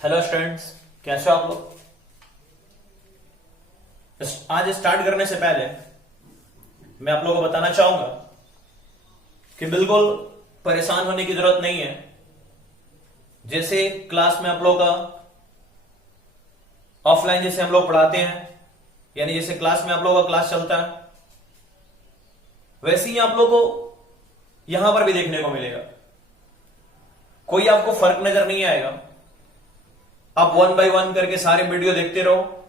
Hello students, कैसे हो आप लोग। आज स्टार्ट करने से पहले मैं आप लोगों को बताना चाहूंगा कि बिल्कुल परेशान होने की जरूरत नहीं है। जैसे क्लास में आप लोगों का ऑफलाइन जैसे हम लोग पढ़ाते हैं, यानी जैसे क्लास में आप लोगों का क्लास चलता है, वैसे ही आप लोगों को यहां पर भी देखने को मिलेगा। कोई आपको फर्क नजर नहीं आएगा। आप 1 बाय 1 करके सारे वीडियो देखते रहो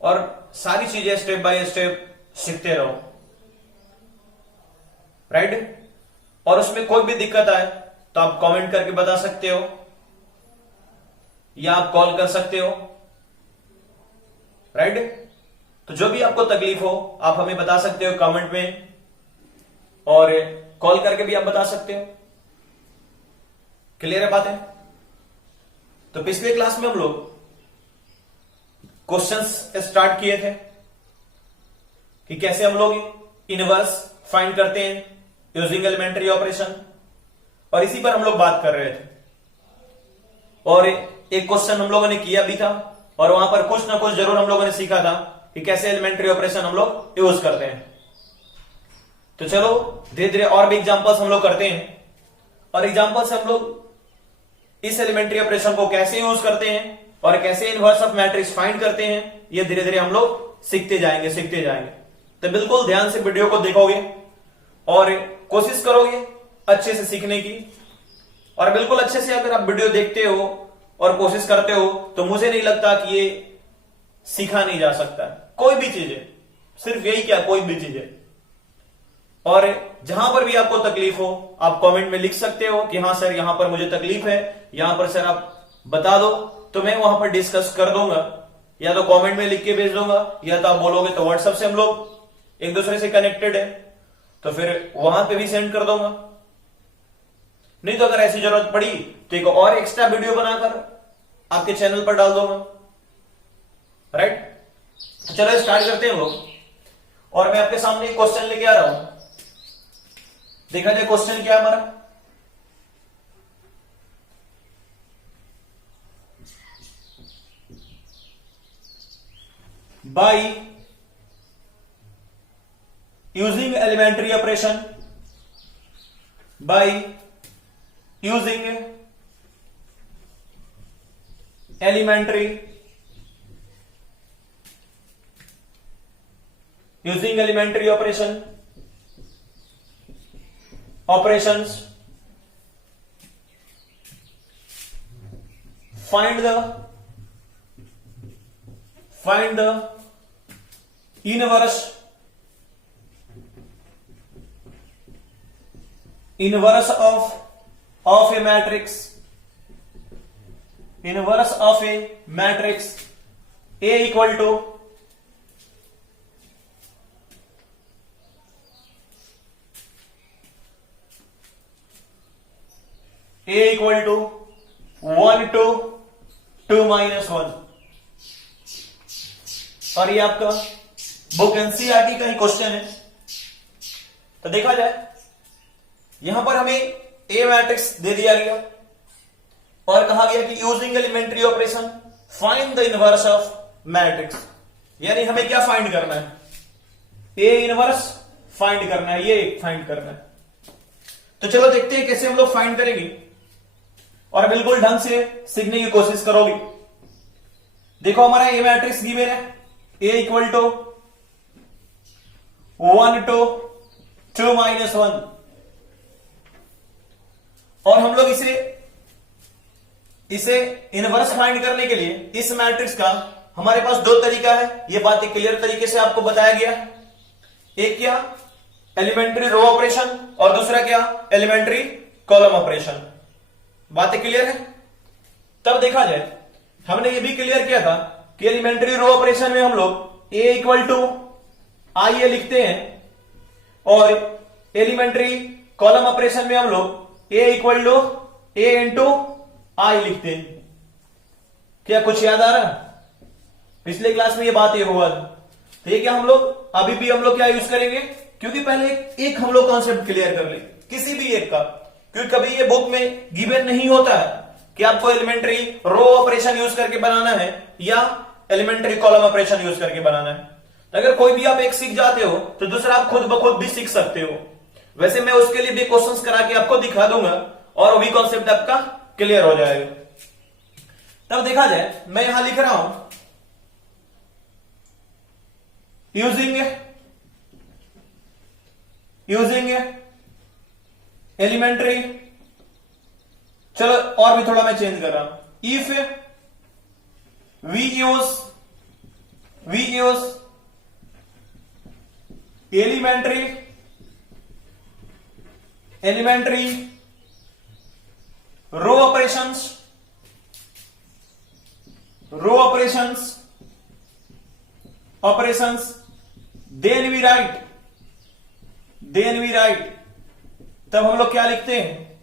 और सारी चीजें स्टेप बाय स्टेप सीखते रहो, राइट। और उसमें कोई भी दिक्कत आए तो आप कमेंट करके बता सकते हो या आप कॉल कर सकते हो, राइट। तो जो भी आपको तकलीफ हो आप हमें बता सकते हो कमेंट में, और कॉल करके भी आप बता सकते हो। क्लियर है बात है। तो पिछले क्लास में हम लोग क्वेश्चंस स्टार्ट किए थे कि कैसे हम लोग इनवर्स फाइंड करते हैं यूजिंग एलिमेंट्री ऑपरेशन, और इसी पर हम लोग बात कर रहे थे। और एक क्वेश्चन हम लोगों ने किया भी था और वहां पर कुछ ना कुछ जरूर हम लोगों ने सीखा था कि कैसे एलिमेंट्री ऑपरेशन हम लोग यूज करते हैं। तो चलो धीरे धीरे और भी एग्जांपल्स हम लोग करते हैं, और एग्जांपल से हम लोग इस एलिमेंट्री ऑपरेशन को कैसे यूज करते हैं और कैसे इनवर्स ऑफ मैट्रिक्स फाइंड करते हैं, ये धीरे धीरे हम लोग सीखते जाएंगे। तो बिल्कुल ध्यान से वीडियो को देखोगे और कोशिश करोगे अच्छे से सीखने की। और बिल्कुल अच्छे से अगर आप वीडियो देखते हो और कोशिश करते हो तो मुझे नहीं लगता कि ये सीखा नहीं जा सकता। कोई भी चीजें, सिर्फ यही क्या, कोई भी चीजें। और जहां पर भी आपको तकलीफ हो आप कमेंट में लिख सकते हो कि हाँ सर यहां पर मुझे तकलीफ है, यहां पर सर आप बता दो, तो मैं वहां पर डिस्कस कर दूंगा। या तो कमेंट में लिख के भेज दूंगा, या तो आप बोलोगे तो व्हाट्सएप से हम लोग एक दूसरे से कनेक्टेड है तो फिर वहां पे भी सेंड कर दूंगा। नहीं तो अगर ऐसी जरूरत पड़ी तो एक और एक्स्ट्रा वीडियो बनाकर आपके चैनल पर डाल दूंगा, राइट। तो चलो स्टार्ट करते हैं हम लोग। और मैं आपके सामने एक क्वेश्चन लेके आ रहा हूं। देखा जाए क्वेश्चन क्या है हमारा। By using elementary operation, by using elementary operation operations, find the inverse of a matrix, A equal to A equal to 1 to 2 minus 1। और ये आपका बुक एनसीईआरटी का ही क्वेश्चन है। तो देखा जाए यहां पर हमें ए मैट्रिक्स दे दिया गया और कहा गया कि using elementary operation find the inverse of matrix, यानी हमें क्या फाइंड करना है, ए इनवर्स फाइंड करना है, ये फाइंड करना है। तो चलो देखते हैं कैसे हम लोग फाइंड करेंगे और बिल्कुल ढंग से सीखने की कोशिश करोगे। देखो हमारा ए मैट्रिक्स गिवन है, ए इक्वल टू 1 to 2 minus 1, और हम लोग इसे इनवर्स फाइंड करने के लिए इस मैट्रिक्स का हमारे पास दो तरीका है। यह बात क्लियर तरीके से आपको बताया गया। एक क्या, एलिमेंट्री रो ऑपरेशन, और दूसरा क्या, एलिमेंट्री कॉलम ऑपरेशन। बातें क्लियर है। तब देखा जाए हमने ये भी क्लियर किया था कि एलिमेंट्री रो ऑपरेशन में हम लोग ए इक्वल टू आई ए लिखते हैं, और एलिमेंट्री कॉलम ऑपरेशन में हम लोग ए इक्वल टू ए इंटू आई लिखते हैं। क्या कुछ याद आ रहा? पिछले क्लास में ये बात ये हुआ था। तो ये क्या हम लोग अभी भी हम लोग क्या यूज करेंगे, क्योंकि पहले एक हम लोग कॉन्सेप्ट क्लियर कर ले किसी भी एक का, क्योंकि कभी ये बुक में गिवन नहीं होता है कि आपको एलिमेंट्री रो ऑपरेशन यूज करके बनाना है या एलिमेंट्री कॉलम ऑपरेशन यूज करके बनाना है। तो अगर कोई भी आप एक सीख जाते हो तो दूसरा आप खुद ब खुद भी सीख सकते हो। वैसे मैं उसके लिए भी क्वेश्चंस करा के आपको दिखा दूंगा और वही कॉन्सेप्ट आपका क्लियर हो जाएगा। तब देखा जाए, मैं यहां लिख रहा हूं यूजिंग एलिमेंट्री, चलो और भी थोड़ा मैं चेंज कर रहा हूं, if we use elementary row operations then we write, तब हम लोग क्या लिखते हैं,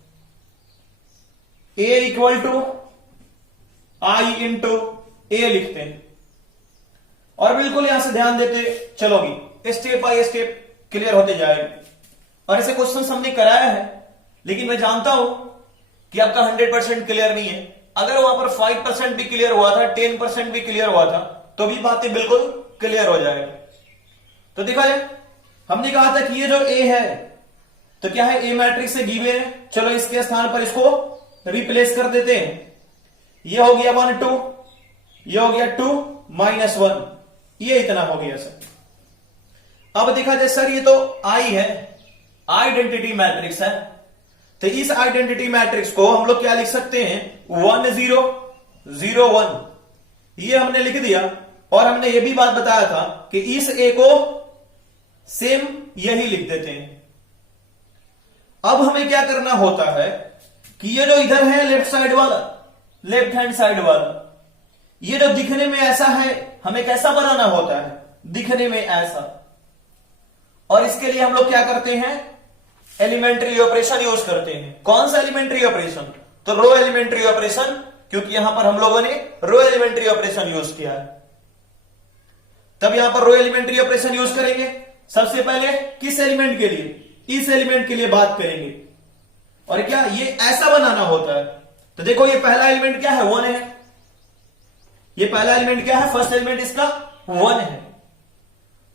a equal to I into a लिखते हैं। और बिल्कुल यहां से ध्यान देते चलोगी, स्टेप बाय स्टेप क्लियर होते जाएगी। और ऐसे क्वेश्चन हमने कराया है, लेकिन मैं जानता हूं कि आपका 100% क्लियर नहीं है। अगर वहां पर 5% भी क्लियर हुआ था, 10% भी क्लियर हुआ था, तो भी बातें बिल्कुल क्लियर हो जाएगी। तो देखा जाए, हमने कहा था कि ये जो ए है तो क्या है, ए मैट्रिक्स से गिवन है। चलो इसके स्थान पर इसको रिप्लेस कर देते हैं। ये हो गया 1 2, ये हो गया 2 -1, ये इतना हो गया सर। अब देखा जाए सर, ये तो आई है, आइडेंटिटी मैट्रिक्स है। तो इस आइडेंटिटी मैट्रिक्स को हम लोग क्या लिख सकते हैं, 1 0 0 1, ये हमने लिख दिया। और हमने ये भी बात बताया था कि इस ए को सेम यही लिख देते हैं। अब हमें क्या करना होता है कि ये जो इधर है लेफ्ट हैंड साइड वाला, ये जो दिखने में ऐसा है, हमें कैसा बनाना होता है, दिखने में ऐसा। और इसके लिए हम लोग क्या करते हैं, एलिमेंट्री ऑपरेशन यूज करते हैं। कौन सा एलिमेंट्री ऑपरेशन, तो रो एलिमेंट्री ऑपरेशन, क्योंकि यहां पर हम लोगों ने रो एलिमेंट्री ऑपरेशन यूज किया है। तब यहां पर रो एलिमेंट्री ऑपरेशन यूज करेंगे। सबसे पहले किस एलिमेंट के लिए, इस एलिमेंट के लिए बात करेंगे। और क्या ये ऐसा बनाना होता है। तो देखो, ये पहला एलिमेंट क्या है, 1 है। ये पहला एलिमेंट क्या है, फर्स्ट एलिमेंट इसका 1 है।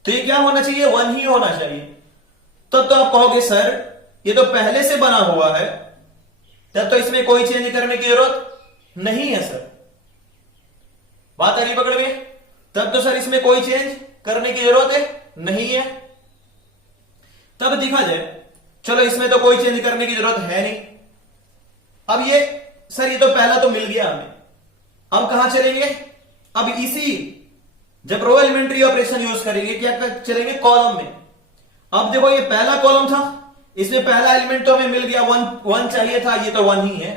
तो ये क्या होना चाहिए, 1 ही होना चाहिए। तब तो आप कहोगे सर ये तो पहले से बना हुआ है, तब तो इसमें कोई चेंज करने की जरूरत नहीं है सर। बात आ रही पकड़ में, तब तो सर इसमें कोई चेंज करने की जरूरत नहीं है। तब देखा जाए, चलो इसमें तो कोई चेंज करने की जरूरत है नहीं। अब ये सर, ये तो पहला तो मिल गया हमें। अब कहां चलेंगे, अब इसी जब रो एलिमेंट्री ऑपरेशन यूज करेंगे, क्या चलेंगे, कॉलम में। अब देखो, ये पहला कॉलम था, इसमें पहला एलिमेंट तो हमें मिल गया, 1 चाहिए था, ये तो 1 ही है।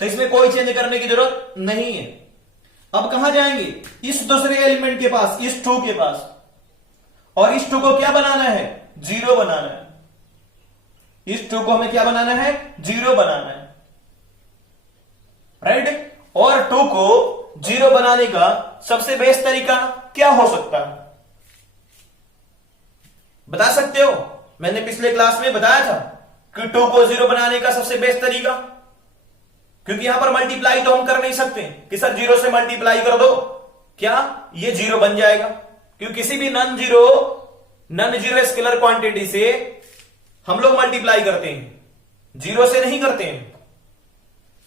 तो इसमें कोई चेंज करने की जरूरत नहीं है। अब कहां जाएंगे, इस दूसरे एलिमेंट के पास, इस 2 के पास। और इस 2 को क्या बनाना है, 0 बनाना है। इस 2 को हमें क्या बनाना है, 0 बनाना है, राइट। और 2 को 0 बनाने का सबसे बेस्ट तरीका क्या हो सकता है, बता सकते हो। मैंने पिछले क्लास में बताया था कि 2 को 0 बनाने का सबसे बेस्ट तरीका, क्योंकि यहां पर मल्टीप्लाई तो हम कर नहीं सकते कि सर 0 से मल्टीप्लाई कर दो, क्या ये 0 बन जाएगा। क्योंकि किसी भी नॉन जीरो स्केलर क्वांटिटी से हम लोग मल्टीप्लाई करते हैं, 0 से नहीं करते हैं।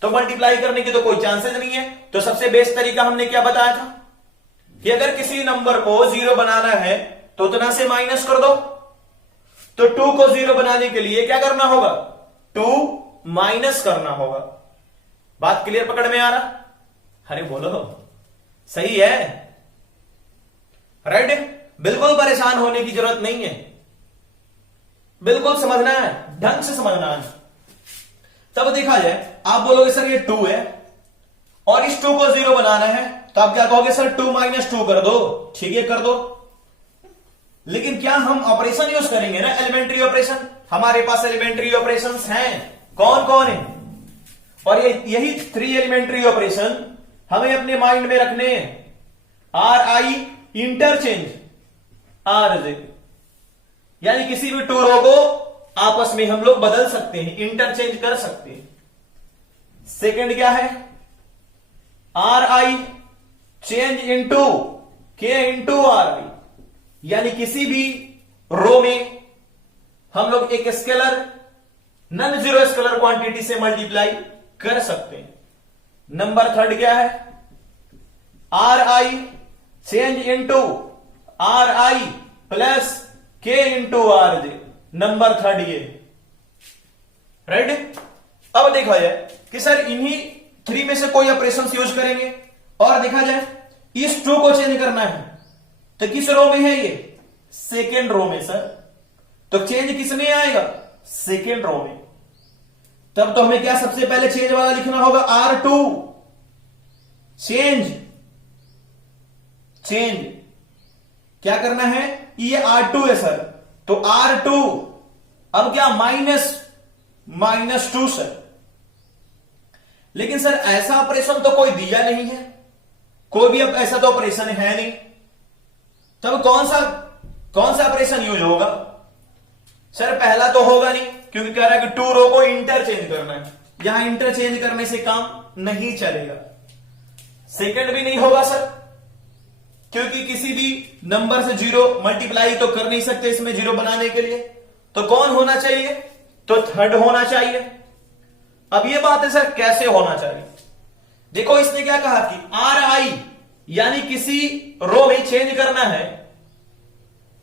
तो मल्टीप्लाई करने की तो कोई चांसेस नहीं है। तो सबसे बेस्ट तरीका हमने क्या बताया था कि अगर किसी नंबर को 0 बनाना है तो उतना से माइनस कर दो। तो 2 को 0 बनाने के लिए क्या करना होगा, 2 माइनस करना होगा। बात क्लियर पकड़ में आ रहा, अरे बोलो सही है, राइट। बिल्कुल परेशान होने की जरूरत नहीं है, बिल्कुल समझना है, ढंग से समझना है। तब देखा जाए, आप बोलोगे सर ये 2 है और इस 2 को 0 बनाना है, तो आप क्या कहोगे, सर 2 - 2 कर दो। ठीक है, कर दो। लेकिन क्या हम ऑपरेशन यूज करेंगे ना, एलिमेंट्री ऑपरेशन। हमारे पास एलिमेंट्री ऑपरेशन हैं, कौन कौन है, और यही 3 एलिमेंट्री ऑपरेशन हमें अपने माइंड में रखने हैं। RI इंटरचेंज, RJ, यानी किसी भी 2 रो को आपस में हम लोग बदल सकते हैं, इंटरचेंज कर सकते हैं। सेकंड क्या है, R I change into K into R I, यानी किसी भी रो में हम लोग एक scalar non zero scalar quantity से मल्टीप्लाई कर सकते हैं। नंबर थर्ड क्या है, R I change into R I plus K into R J. Number third ये, राइट। अब देखा जाए कि सर इन्हीं थ्री में से कोई ऑपरेशन यूज करेंगे और देखा जाए इस टू को चेंज करना है तो किस रो में है ये, सेकेंड रो में सर। तो चेंज किस में आएगा, सेकेंड रो में। तब तो हमें क्या सबसे पहले चेंज वाला लिखना होगा, R2 चेंज। चेंज क्या करना है, ये R2 है सर, तो R2 अब क्या माइनस टू सर। लेकिन सर ऐसा ऑपरेशन तो कोई दिया नहीं है, कोई भी अब ऐसा तो ऑपरेशन है नहीं, तब कौन सा ऑपरेशन यूज होगा सर। पहला तो होगा नहीं, क्योंकि कह रहा है कि टू रो को इंटरचेंज करना है, यहां इंटरचेंज करने से काम नहीं चलेगा। सेकंड भी नहीं होगा सर, क्योंकि किसी भी नंबर से जीरो मल्टीप्लाई तो कर नहीं सकते इसमें जीरो बनाने के लिए। तो कौन होना चाहिए, तो थर्ड होना चाहिए। अब ये बात है सर कैसे होना चाहिए, देखो इसने क्या कहा कि आर आई यानी किसी रो में चेंज करना है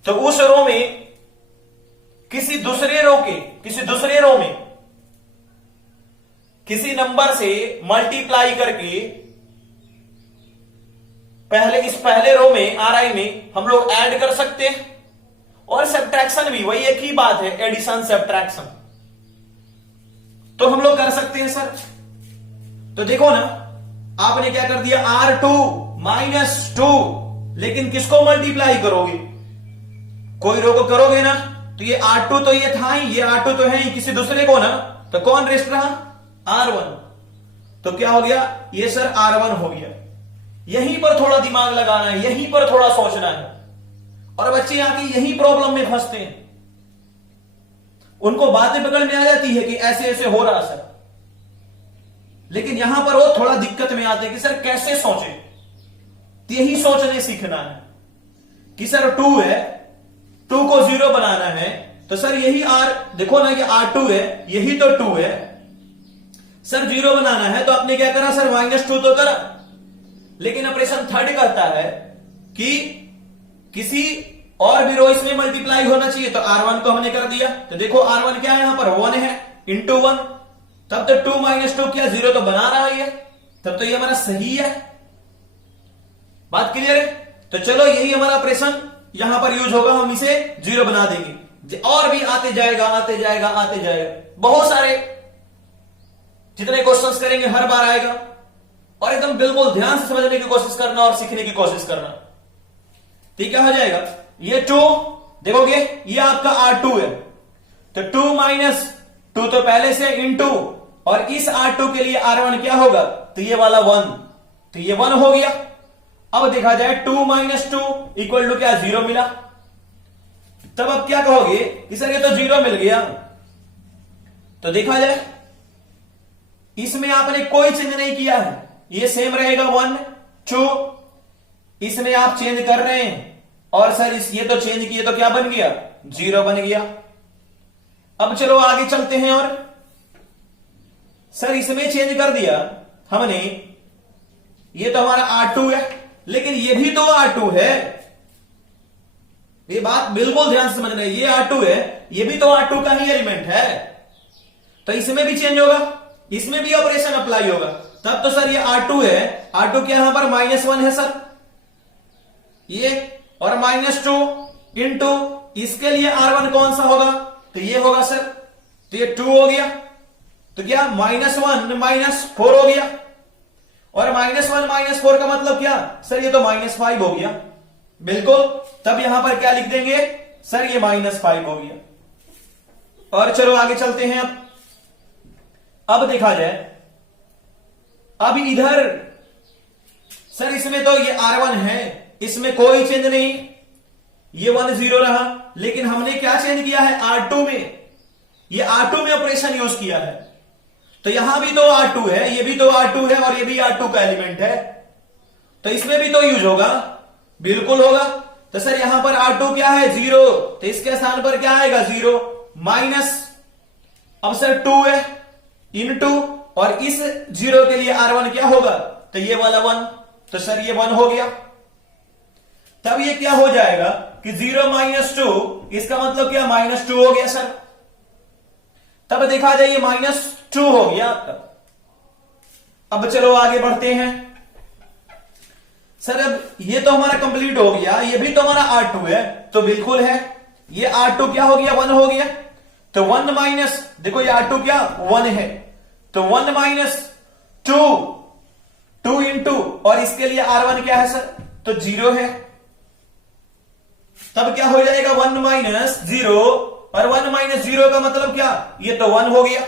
तो उस रो में किसी दूसरे रो में किसी नंबर से मल्टीप्लाई करके पहले रो में आर आई में हम लोग ऐड कर सकते हैं। और सब्ट्रैक्शन भी वही एक ही बात है, एडिशन सब्ट्रैक्शन तो हम लोग कर सकते हैं सर। तो देखो ना, आपने क्या कर दिया, R2 माइनस टू, लेकिन किसको मल्टीप्लाई करोगे, कोई रो को करोगे ना, तो ये R2 तो ये था ही, ये R2 तो है ही, किसी दूसरे को ना, तो कौन रेस्ट रहा, R1। तो क्या हो गया, ये सर R1 हो गया। यहीं पर थोड़ा दिमाग लगाना है, यहीं पर थोड़ा सोचना है। और बच्चे आके यही प्रॉब्लम में फंसते हैं, उनको बातें पकड़ में आ जाती है कि ऐसे ऐसे हो रहा सर, लेकिन यहां पर वो थोड़ा दिक्कत में आते हैं कि सर कैसे सोचे। तो यही सोचने सीखना है कि सर 2 है, 2 को 0 बनाना है, तो सर यही R, देखो ना ये R2 है, यही तो 2 है सर, 0 बनाना है तो आपने क्या करा सर, -2 तो करा। लेकिन ऑपरेशन थर्ड करता है कि किसी और भी रो इसमें मल्टीप्लाई होना चाहिए, तो R1 को हमने कर दिया। तो देखो R1 क्या है, यहां पर 1 है, इंटू 1, तब तो 2 माइनस 2 क्या 0 तो बना रहा है, तब तो ये हमारा सही है। बात क्लियर है। तो चलो यही हमारा ऑपरेशन यहां पर यूज होगा, हम इसे 0 बना देंगे। और भी आते जाएगा, बहुत सारे जितने क्वेश्चंस करेंगे हर बार आएगा, और एकदम बिल्कुल ध्यान से समझने की कोशिश करना और सीखने की कोशिश करना। ठीक क्या हो जाएगा, ये 2 देखोगे, ये आपका R2 है, तो 2 माइनस 2 तो पहले से इंटू, और इस R2 के लिए R1 क्या होगा, तो ये वाला 1, तो ये 1 हो गया। अब देखा जाए 2 माइनस 2 इक्वल टू क्या, 0 मिला। तब अब क्या कहोगे कि सर ये तो 0 मिल गया। तो देखा जाए इसमें आपने कोई चेंज नहीं किया है, ये सेम रहेगा 1 2, इसमें आप चेंज कर रहे हैं, और सर ये तो चेंज किए तो क्या बन गया, 0 बन गया। अब चलो आगे चलते हैं, और सर इसमें चेंज कर दिया हमने, ये तो हमारा R2 है, लेकिन ये भी तो R2 है, ये बात बिल्कुल ध्यान से समझ रहे हैं, ये R2 है, ये भी तो R2 का ही एलिमेंट है, तो इसमें भी चेंज होगा, इसमें भी ऑपरेशन अप्लाई होगा। तब तो सर ये R2 है, R2 क्या यहां पर -1 है सर, ये, और -2 इंटू इसके लिए R1 कौन सा होगा, तो ये होगा सर, तो ये 2 हो गया, तो क्या -1 -4 हो गया, और -1 -4 का मतलब क्या सर, ये तो -5 हो गया, बिल्कुल। तब यहां पर क्या लिख देंगे सर, ये -5 हो गया। और चलो आगे चलते हैं। अब देखा जाए, अब इधर सर इसमें तो ये R1 है, इसमें कोई चेंज नहीं, ये 1 0 रहा, लेकिन हमने क्या चेंज किया है, R2 में, ये R2 में ऑपरेशन यूज किया है। तो यहां भी तो R2 है, ये भी तो R2 है और ये भी R2 का एलिमेंट है, तो इसमें भी तो यूज होगा, बिल्कुल होगा। तो सर यहां पर R2 क्या है 0, तो इसके स्थान पर क्या आएगा 0 माइनस, अब सर 2 है इनटू, और इस 0 के लिए R1 क्या होगा, तो ये वाला 1, तो सर ये 1 हो गया। तब ये क्या हो जाएगा कि 0 माइनस 2, इसका मतलब क्या -2 हो गया सर। तब देखा जाए ये -2 हो गया आपका। अब चलो आगे बढ़ते हैं सर। अब ये तो हमारा कंप्लीट हो गया, ये भी तो हमारा R2 है, तो बिल्कुल है, ये R2 क्या हो गया 1 हो गया, तो 1 माइनस, देखो ये R2 क्या 1 है, तो 1 माइनस 2 इंटू, और इसके लिए R1 क्या है सर, तो 0 है। तब क्या हो जाएगा 1 माइनस 0, और 1 माइनस 0 का मतलब क्या, ये तो 1 हो गया।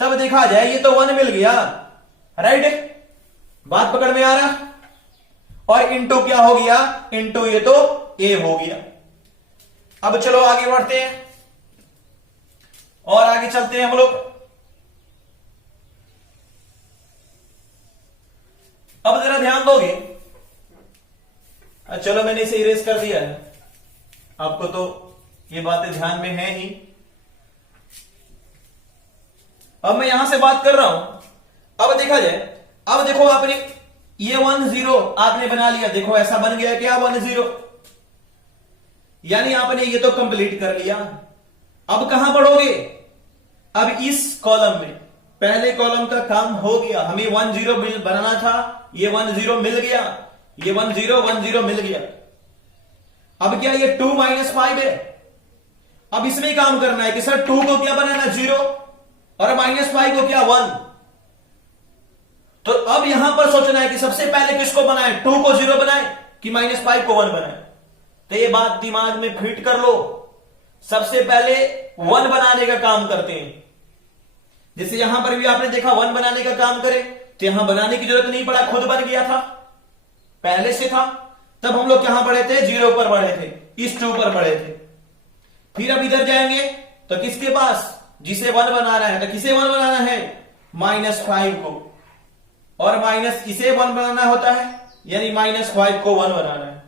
तब देखा जाए ये तो 1 मिल गया, राइट, बात पकड़ में आ रहा, और इंटू क्या हो गया, इंटू ये तो a हो गया। अब चलो आगे बढ़ते हैं और आगे चलते हैं हम लोग। अब जरा ध्यान दोगे, चलो मैंने इसे इरेज कर दिया है, आपको तो ये बातें ध्यान में है ही। अब मैं यहां से बात कर रहा हूं। अब देखा जाए, अब देखो आपने ये 1 0 आपने बना लिया, देखो ऐसा बन गया क्या 1 0, यानी आपने ये तो कंप्लीट कर लिया। अब कहां पढ़ोगे, अब इस कॉलम में, पहले कॉलम का काम हो गया, हमें 1 0 बनाना था, ये 1 0 मिल गया, ये 1 0 मिल गया। अब क्या ये 2 माइनस 5 है, अब इसमें काम करना है कि सर 2 को क्या बनाना 0 और -5 को क्या 1। तो अब यहां पर सोचना है कि सबसे पहले किसको बनाए, 2 को 0 बनाए कि -5 को 1 बनाए। तो ये बात दिमाग में फिट कर लो, सबसे पहले 1 बनाने का काम करते हैं। जैसे यहां पर भी आपने देखा 1 बनाने का काम करे, तो यहां बनाने की जरूरत नहीं पड़ा, खुद बन गया था, पहले से था। तब हम लोग कहां पढ़े थे, 0 पर पढ़े थे, इस 2 पर पढ़े थे। फिर अब इधर जाएंगे तो किसके पास, जिसे 1 बनाना है, तो किसे 1 बनाना है, -5 को, और माइनस इसे 1 बनाना होता है, यानी -5 को 1 बनाना है।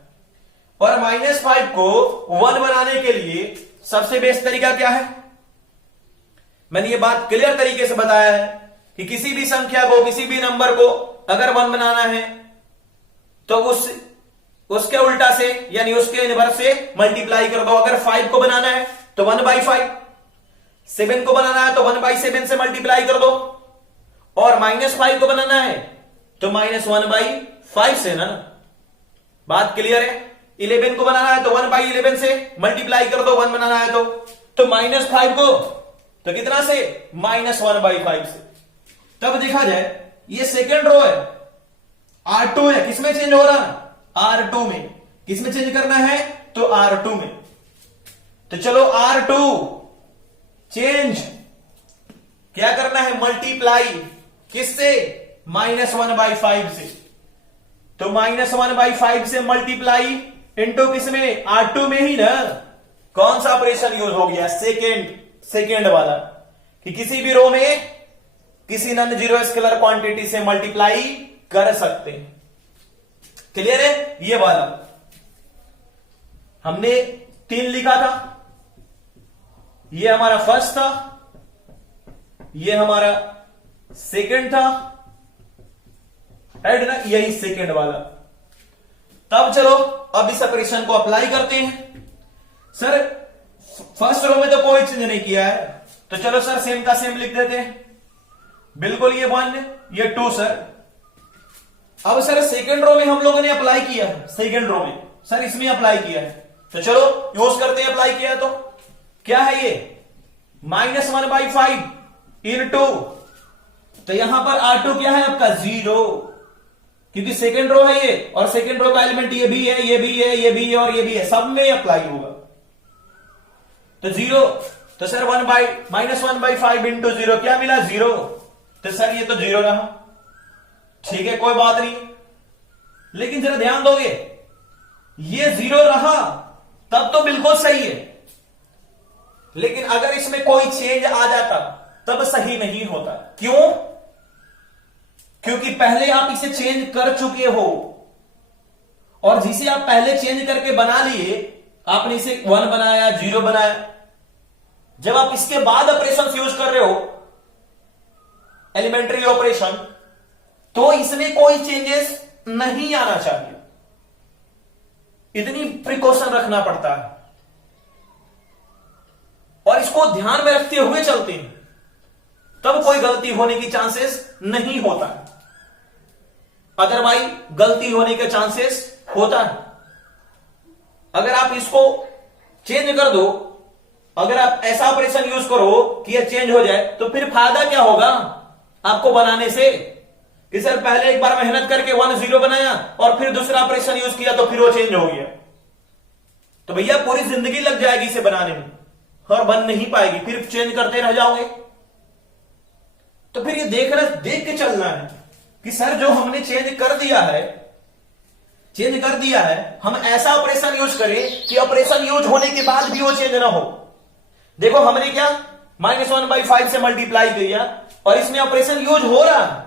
और -5 को 1 बनाने के लिए सबसे बेस्ट तरीका क्या है, मैंने ये बात क्लियर तरीके से बताया है कि किसी भी संख्या को, किसी भी नंबर को अगर 1 बनाना है तो उसके उल्टा से, यानी उसके इनवर्स से मल्टीप्लाई कर दो। अगर 5 को बनाना है तो 1/5, 7 को बनाना है तो 1/7 से मल्टीप्लाई कर दो, और -5 को बनाना है तो -1/5 से ना, बात क्लियर है। 11 को बनाना है तो 1/11 से मल्टीप्लाई कर दो, 1 बनाना है तो -5 को तो कितना से, -1/5 से। तब देखा जाए ये सेकेंड रो है, R2 है, किसमें चेंज हो रहा है, R2 में। किसमें चेंज करना है, तो R2 में। तो चलो R2 चेंज क्या करना है, मल्टीप्लाई किससे, -1/5 से। तो -1/5 से मल्टीप्लाई इंटू किसमें, R2 में ही ना। कौन सा ऑपरेशन यूज हो गया, सेकेंड वाला, कि किसी भी रो में किसी नॉन जीरो स्केलर क्वांटिटी से मल्टीप्लाई कर सकते हैं। क्लियर है, ये वाला हमने 3 लिखा था, ये हमारा फर्स्ट था, ये हमारा सेकंड था, राइट ना, यही सेकंड वाला। तब चलो अब इस ऑपरेशन को अप्लाई करते हैं। सर फर्स्ट रो में तो कोई चेंज नहीं किया है, तो चलो सर सेम का सेम लिख देते हैं, बिल्कुल ये 1 ये 2 सर। अब सर सेकंड रो में हम लोगों ने अप्लाई किया है, सेकंड रो में सर इसमें अप्लाई किया है, तो चलो यूज करते हैं। अप्लाई किया है तो क्या है ये, -1/5 इंटू, तो यहां पर R2 क्या है आपका 0, क्योंकि सेकंड रो है ये, और सेकंड रो का एलिमेंट ये भी है, ये भी है, ये भी है और ये भी है, सब में अप्लाई होगा। तो 0, तो सर -1/5 इंटू 0 क्या मिला, 0। तो सर ये तो 0 रहा, ठीक है कोई बात नहीं। लेकिन जरा ध्यान दोगे, ये 0 रहा तब तो बिल्कुल सही है, लेकिन अगर इसमें कोई चेंज आ जाता तब सही नहीं होता। क्यों? क्योंकि पहले आप इसे चेंज कर चुके हो, और जिसे आप पहले चेंज करके बना लिए, आपने इसे 1 बनाया, 0 बनाया, जब आप इसके बाद ऑपरेशन यूज कर रहे हो, एलिमेंट्री ऑपरेशन, तो इसमें कोई चेंजेस नहीं आना चाहिए। इतनी प्रिकॉशन रखना पड़ता है, और इसको ध्यान में रखते हुए चलते हैं, तब कोई गलती होने की चांसेस नहीं होता है। अदरवाइज गलती होने के चांसेस होता है। अगर आप इसको चेंज कर दो, अगर आप ऐसा ऑपरेशन यूज करो कि यह चेंज हो जाए, तो फिर फायदा क्या होगा आपको बनाने से? कि सर पहले एक बार मेहनत करके 1 0 बनाया और फिर दूसरा ऑपरेशन यूज किया तो फिर वो चेंज हो गया, तो भैया पूरी जिंदगी लग जाएगी इसे बनाने में और बन नहीं पाएगी, फिर चेंज करते रह जाओगे। तो फिर ये देख के चलना है कि सर जो हमने चेंज कर दिया है, हम ऐसा ऑपरेशन यूज करें कि ऑपरेशन यूज होने के बाद भी वो चेंज ना हो। देखो हमने क्या -1/5 से मल्टीप्लाई किया और इसमें ऑपरेशन यूज हो रहा है।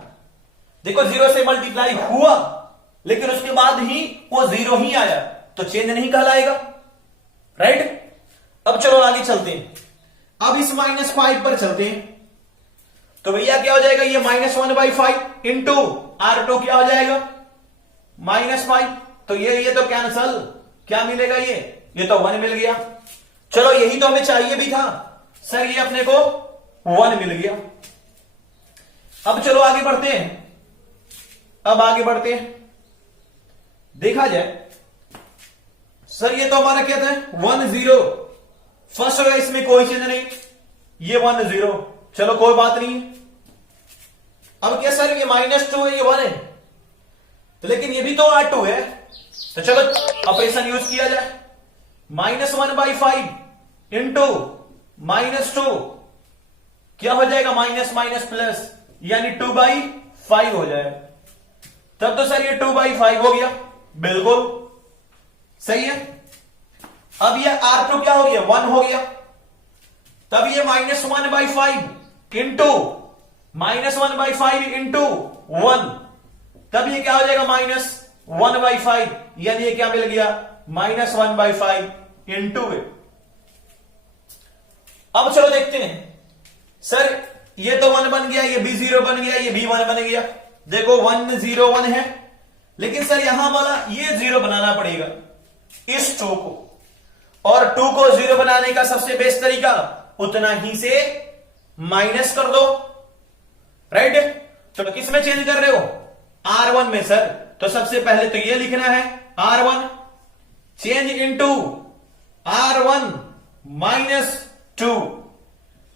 देखो 0 से मल्टीप्लाई हुआ, लेकिन उसके बाद ही वो 0 ही आया, तो चेंज नहीं कहलाएगा, राइट? अब चलो आगे चलते हैं। अब इस -5 पर चलते हैं, तो भैया क्या हो जाएगा, ये -1/5 इंटू R2 क्या हो जाएगा, -5। तो ये तो कैंसल, क्या मिलेगा, ये तो 1 मिल गया। चलो यही तो हमें चाहिए भी था सर, ये अपने को 1 मिल गया। अब चलो आगे बढ़ते हैं। देखा जाए सर, ये तो हमारा क्या था, 1 0 फर्स्ट होगा, इसमें कोई चेंज नहीं, ये 1 0, चलो कोई बात नहीं। अब क्या सर, ये -2 है, ये 1 है, तो लेकिन ये भी तो R2 है, तो चलो ऑपरेशन यूज किया जाए। -1/5 इंटू -2 क्या हो जाएगा, माइनस माइनस प्लस, यानी 2/5 हो जाएगा। तब तो सर ये 2/5 हो गया, बिल्कुल सही है। अब ये R2 क्या हो गया, 1 हो गया। तब ये -1/5 इंटू -1/5 तब ये क्या हो जाएगा, -1/5, यानी ये क्या मिल गया, -1/5 इंटू। अब चलो देखते हैं सर, ये तो 1 बन गया, ये भी 0 बन गया, ये भी 1 बन गया। देखो 1 0 1 है, लेकिन सर यहां वाला ये 0 बनाना पड़ेगा, इस 2 को, और 2 को 0 बनाने का सबसे बेस्ट तरीका उतना ही से माइनस कर दो, राइट? तो किस में चेंज कर रहे हो, R1 में सर। तो सबसे पहले तो ये लिखना है R1 चेंज इनटू R1 -2।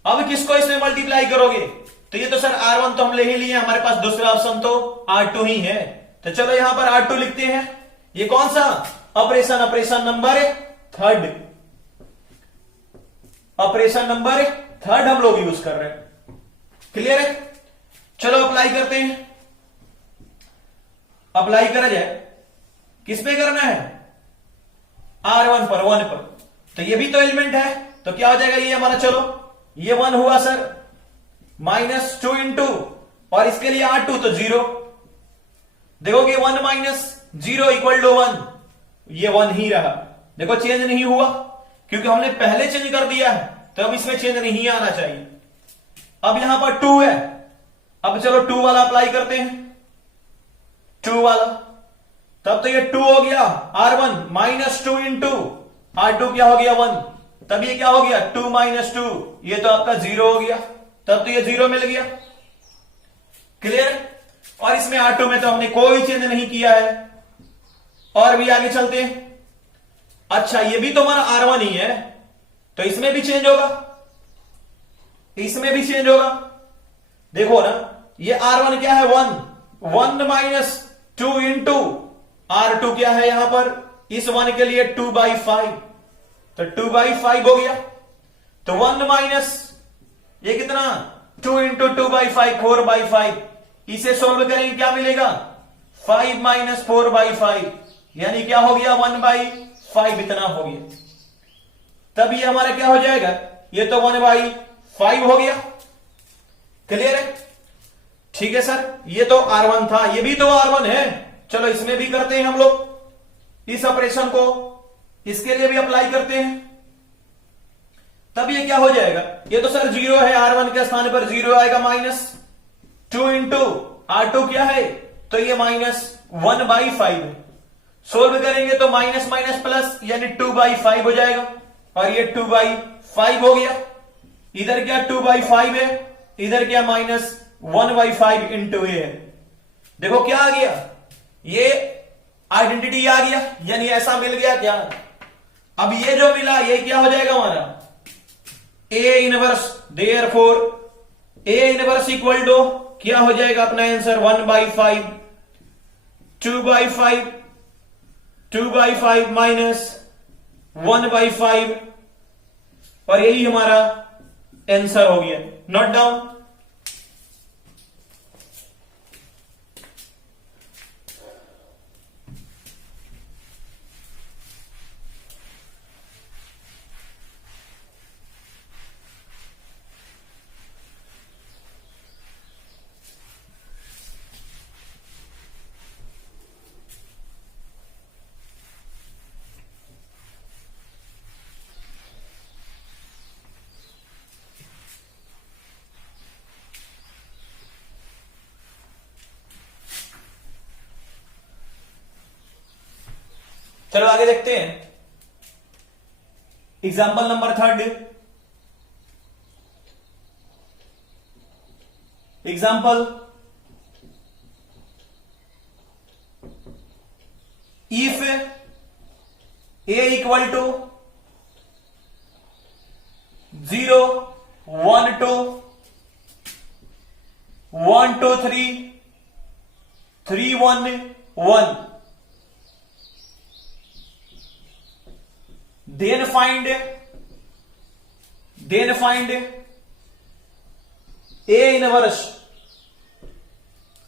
अब किसको इसमें मल्टीप्लाई करोगे, तो ये तो सर R1 तो हम ले ही लिए, हमारे पास दूसरा ऑप्शन तो R2 ही है, तो चलो यहां पर R2 लिखते हैं। ये कौन सा ऑपरेशन नंबर 3, ऑपरेशन नंबर 3 हम लोग यूज कर रहे हैं, क्लियर है? चलो अप्लाई करते हैं। अप्लाई करा जाए, किस पे करना है, R1 पर, 1 पर, तो ये भी तो एलिमेंट है, तो क्या हो जाएगा ये हमारा, चलो ये 1 हुआ सर, -2 इंटू, और इसके लिए R2 तो 0। देखोगे 1 - 0 = 1, ये 1 ही रहा। देखो चेंज नहीं हुआ, क्योंकि हमने पहले चेंज कर दिया है, तो अब इसमें चेंज नहीं आना चाहिए। अब यहां पर 2 है, अब चलो 2 वाला अप्लाई करते हैं, 2 वाला, तब तो ये 2 हो गया, R1 -2 इंटू R2 क्या हो गया, 1, तब ये क्या हो गया, 2 - 2, ये तो आपका 0 हो गया, तब तो ये 0 मिल गया, क्लियर? और इसमें R2 में तो हमने कोई चेंज नहीं किया है। और भी आगे चलते हैं। अच्छा ये भी तो हमारा R1 ही है, तो इसमें भी चेंज होगा, इसमें भी चेंज होगा। देखो ना, ये R1 क्या है, 1 -2 इंटू R2 क्या है यहां पर, इस 1 के लिए 2/5, तो 2/5 हो गया। तो 1 माइनस ये कितना, 2 इंटू 2/5 4/5, इसे सोल्व करेंगे क्या मिलेगा, 5 - 4/5, यानी क्या हो गया, 1/5 इतना हो गया। तब ये हमारा क्या हो जाएगा, ये तो 1/5 हो गया, क्लियर है? ठीक है सर, ये तो R1 था, ये भी तो R1 है। चलो इसमें भी करते हैं हम लोग इस ऑपरेशन को, इसके लिए भी अप्लाई करते हैं। तब ये क्या हो जाएगा, ये तो सर 0 है, R1 के स्थान पर 0 आएगा, -2 इंटू R2 क्या है, तो ये -1/5 है। सोल्व करेंगे तो माइनस माइनस प्लस यानी 2/5 हो जाएगा, और ये 2/5 हो गया। इधर क्या 2/5 है, इधर क्या -1/5 इंटू ए है। देखो क्या आ गया, ये आइडेंटिटी आ गया, यानी ऐसा मिल गया क्या। अब ये जो मिला ये क्या हो जाएगा हमारा A inverse, therefore A inverse equal to क्या हो जाएगा अपना आंसर 1/5, 2/5 माइनस 1/5, और यही हमारा आंसर हो गया। Note down. चलो आगे देखते हैं example number 3। Example, if A equal to 0 1 2 1 2 3 3 1 1, then find A inverse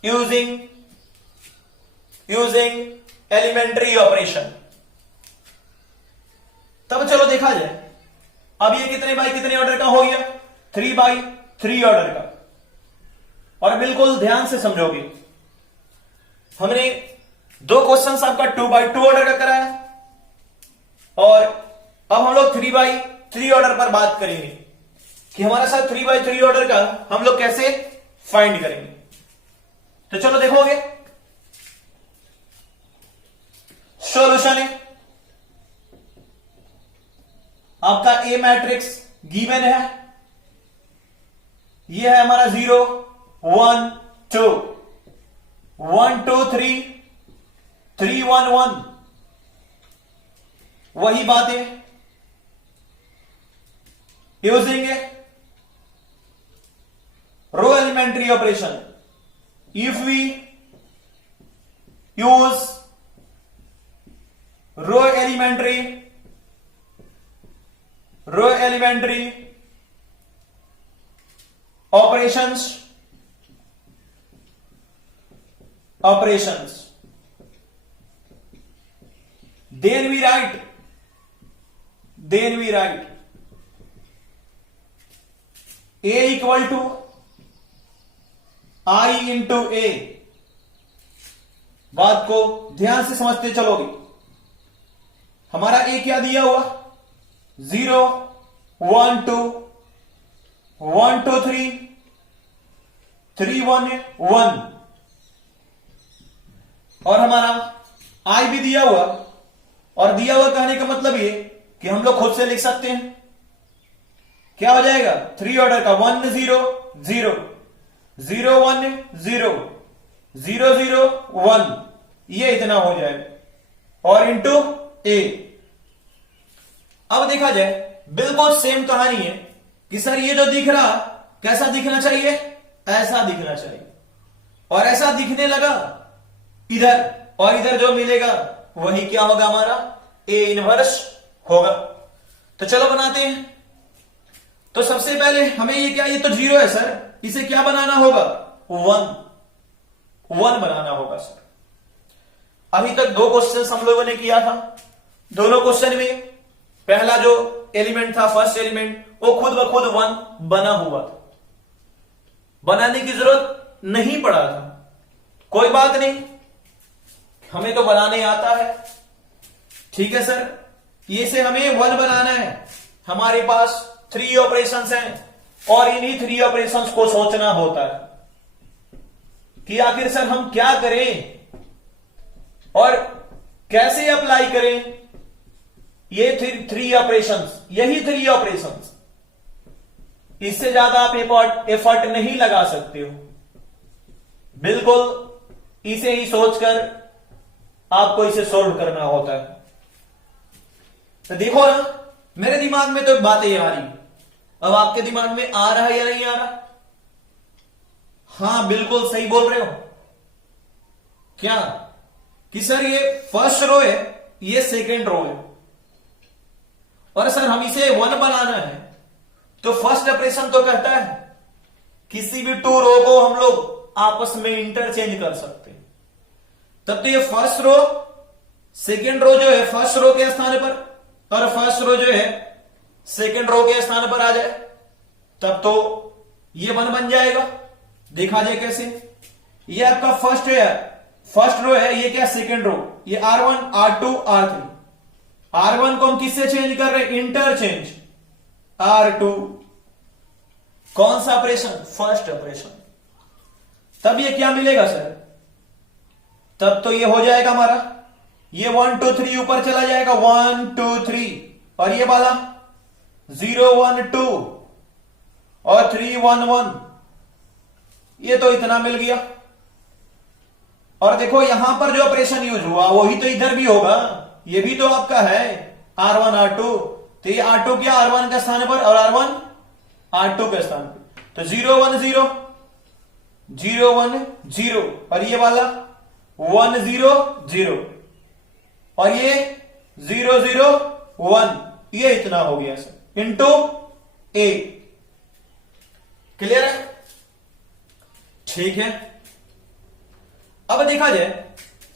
using elementary operation। तब चलो देखा जाए, अब ये कितने बाई कितने ऑर्डर का हो गया, 3/3 ऑर्डर का। और बिल्कुल ध्यान से समझोगे, हमने दो क्वेश्चन आपका 2/2 ऑर्डर का कराया, और अब हम लोग 3/3 ऑर्डर पर बात करेंगे कि हमारे साथ 3/3 ऑर्डर का हम लोग कैसे फाइंड करेंगे। तो चलो देखोगे, सॉल्यूशन है आपका ए मैट्रिक्स गिवन है, ये है हमारा 0 1 2 1 2 3 3 1 1, वही बात है using row elementary operation. If we use row elementary operations then we write A equal to I into A। बात को ध्यान से समझते चलोगे, हमारा A क्या दिया हुआ 0 1 2 1 2 3 3 1 1, और हमारा I भी दिया हुआ, और दिया हुआ कहने का मतलब ये कि हम लोग खुद से लिख सकते हैं, क्या हो जाएगा 3 ऑर्डर का 1 0 0 0 1 0 0 0 1, ये इतना हो जाएगा, और इंटू ए। अब देखा जाए बिल्कुल सेम कहानी है कि सर ये जो दिख रहा कैसा दिखना चाहिए, ऐसा दिखना चाहिए, और ऐसा दिखने लगा इधर, और इधर जो मिलेगा वही क्या होगा हमारा ए इनवर्स होगा। तो चलो बनाते हैं। तो सबसे पहले हमें ये क्या, ये तो 0 है सर, इसे क्या बनाना होगा 1 बनाना होगा सर। अभी तक 2 क्वेश्चन हम लोगों ने किया था, दोनों क्वेश्चन में पहला जो एलिमेंट था फर्स्ट एलिमेंट वो खुद ब खुद 1 बना हुआ था, बनाने की जरूरत नहीं पड़ा था। कोई बात नहीं, हमें तो बनाने आता है। ठीक है सर, ये से हमें 1 बनाना है। हमारे पास 3 ऑपरेशंस हैं और इन्हीं 3 ऑपरेशंस को सोचना होता है कि आखिर सर हम क्या करें और कैसे अप्लाई करें ये 3 ऑपरेशंस, यही 3 ऑपरेशंस। इससे ज्यादा आप एफर्ट नहीं लगा सकते हो। बिल्कुल इसे ही सोचकर आपको इसे सॉल्व करना होता है। तो देखो ना, मेरे दिमाग में तो बातें आ रही, अब आपके दिमाग में आ रहा है या नहीं आ रहा? हां बिल्कुल सही बोल रहे हो। क्या कि सर ये फर्स्ट रो है, ये सेकेंड रो है, और सर हम इसे 1 बनाना है, तो फर्स्ट ऑपरेशन तो कहता है किसी भी 2 रो को हम लोग आपस में इंटरचेंज कर सकते हैं। तब तो ये फर्स्ट रो सेकेंड रो जो है फर्स्ट रो के स्थान पर, और फर्स्ट रो जो है सेकेंड रो के स्थान पर आ जाए, तब तो ये 1 बन जाएगा। देखा जाए कैसे, ये आपका फर्स्ट रो है, ये क्या सेकेंड रो, ये R1 R2 R3। R1 को हम किससे चेंज कर रहे हैं? Interchange R2। कौन सा ऑपरेशन? First operation. तब ये क्या मिलेगा सर? तब तो ये हो जाएगा हमारा, ये 1 2 3 ऊपर चला जाएगा, 1 2 3, और ये वाला 0 1 2 और 3 1 1। ये तो इतना मिल गया। और देखो यहां पर जो ऑपरेशन यूज हुआ वही तो इधर भी होगा, ये भी तो आपका है R1 R2। तो ये R2 क्या R1 के स्थान पर और R1 R2 के स्थान पर, तो 0 1 0 0 1 0, और ये वाला 1 0 0, और ये 0 0 1, ये इतना हो गया सर इंटू A। क्लियर है? ठीक है। अब देखा जाए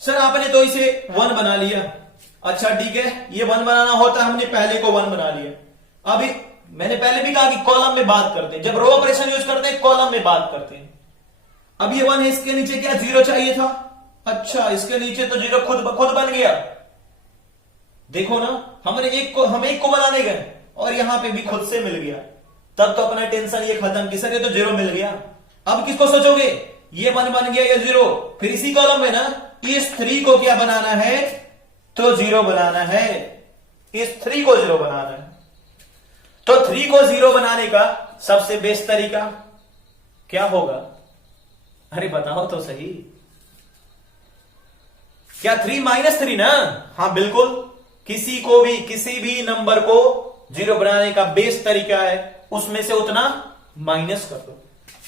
सर आपने तो इसे 1 बना लिया, अच्छा ठीक है, ये 1 बनाना होता है, हमने पहले को 1 बना लिया। अभी मैंने पहले भी कहा कि कॉलम में बात करते हैं, जब रो ऑपरेशन यूज करते हैं कॉलम में बात करते हैं। अब ये 1 है, इसके नीचे क्या 0 चाहिए था? अच्छा इसके नीचे तो 0 खुद ब खुद बन गया। देखो ना, हम एक को बनाने गए और यहां पे भी खुद से मिल गया। तब तो अपना टेंशन ये खत्म कि सर ये तो 0 मिल गया। अब किसको सोचोगे? ये 1 बन गया, ये 0, फिर इसी कॉलम में ना इस 3 को क्या बनाना है? तो 0 बनाना है, इस 3 को 0 बनाना है। तो 3 को 0 बनाने का सबसे बेस्ट तरीका क्या होगा? अरे बताओ तो सही। क्या 3 -3 ना? हाँ बिल्कुल, किसी भी नंबर को 0 बनाने का बेस्ट तरीका है उसमें से उतना माइनस कर दो।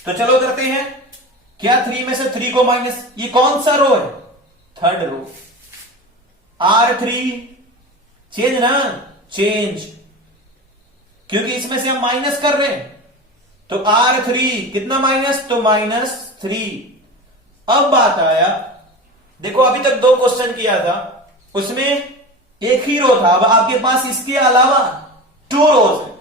तो चलो करते हैं। क्या 3 में से 3 को माइनस, ये कौन सा रो है? Third row. R3 चेंज ना, चेंज, क्योंकि इसमें से हम माइनस कर रहे हैं, तो R3 कितना माइनस? तो -3। अब बात आया, देखो अभी तक 2 क्वेश्चन किया था, उसमें एक ही रो था, अब आपके पास इसके अलावा 2 रोज है,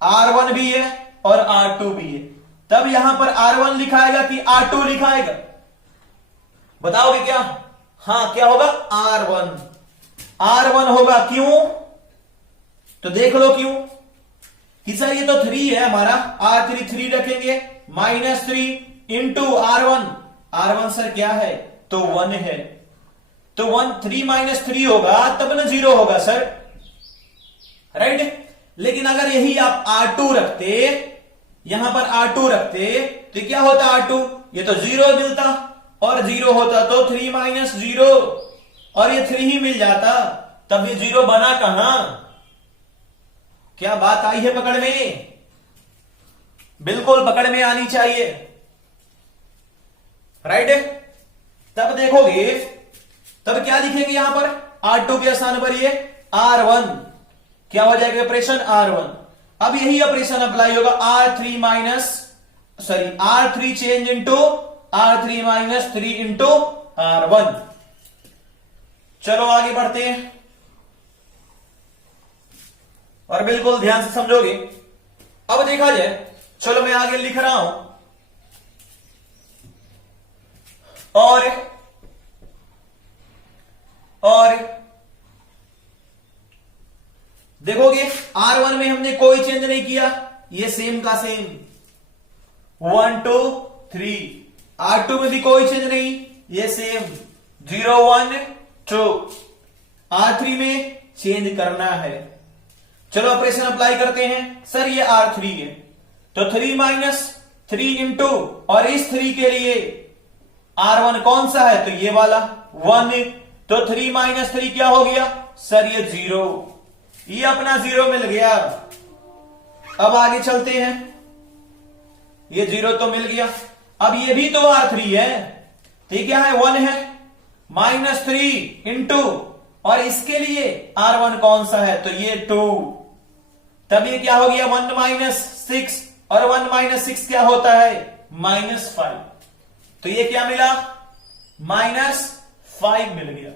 R1 भी है और R2 भी है। तब यहां पर R1 लिखाएगा कि R2 लिखाएगा? बताओगे क्या? हां क्या होगा? R1 होगा। क्यों? तो देख लो क्यों कि सर ये तो 3 है हमारा, R3 3 रखेंगे, -3 इंटू R1 सर क्या है? तो 1 है, तो 3 -3 होगा तब ना 0 होगा सर, राइट। लेकिन अगर यही आप R2 रखते, यहां पर R2 रखते, तो क्या होता R2? ये तो 0 मिलता, और 0 होता तो 3 -0, और ये 3 ही मिल जाता, तब ये 0 बना कहां? क्या बात आई है पकड़ में? बिल्कुल पकड़ में आनी चाहिए, राइट। तब देखोगे, तब क्या लिखेंगे यहां पर? R2 के स्थान पर ये R1, क्या हो जाएगा ऑपरेशन? R1। अब यही ऑपरेशन अप्लाई होगा, R3 change into R3 -3 into R1। चलो आगे बढ़ते हैं, और बिल्कुल ध्यान से समझोगे। अब देखा जाए, चलो मैं आगे लिख रहा हूं और देखोगे R1 में हमने कोई चेंज नहीं किया, ये सेम का सेम 1 2 3। R2 में भी कोई चेंज नहीं, ये सेम 0 1 2। R3 में चेंज करना है। चलो ऑपरेशन अप्लाई करते हैं। सर ये R3 है तो 3 माइनस 3 इंटू, और इस 3 के लिए R1 कौन सा है, तो ये वाला 1, तो 3 माइनस 3 क्या हो गया सर, ये 0। ये अपना 0 मिल गया। अब आगे चलते हैं, ये 0 तो मिल गया। अब ये भी तो R3 है, तो ये क्या है 1 है, माइनस 3 इंटू, और इसके लिए R1 कौन सा है, तो ये 2। तब ये क्या हो गया 1 माइनस 6, और 1 माइनस 6 क्या होता है -5। तो ये क्या मिला -5 मिल गया।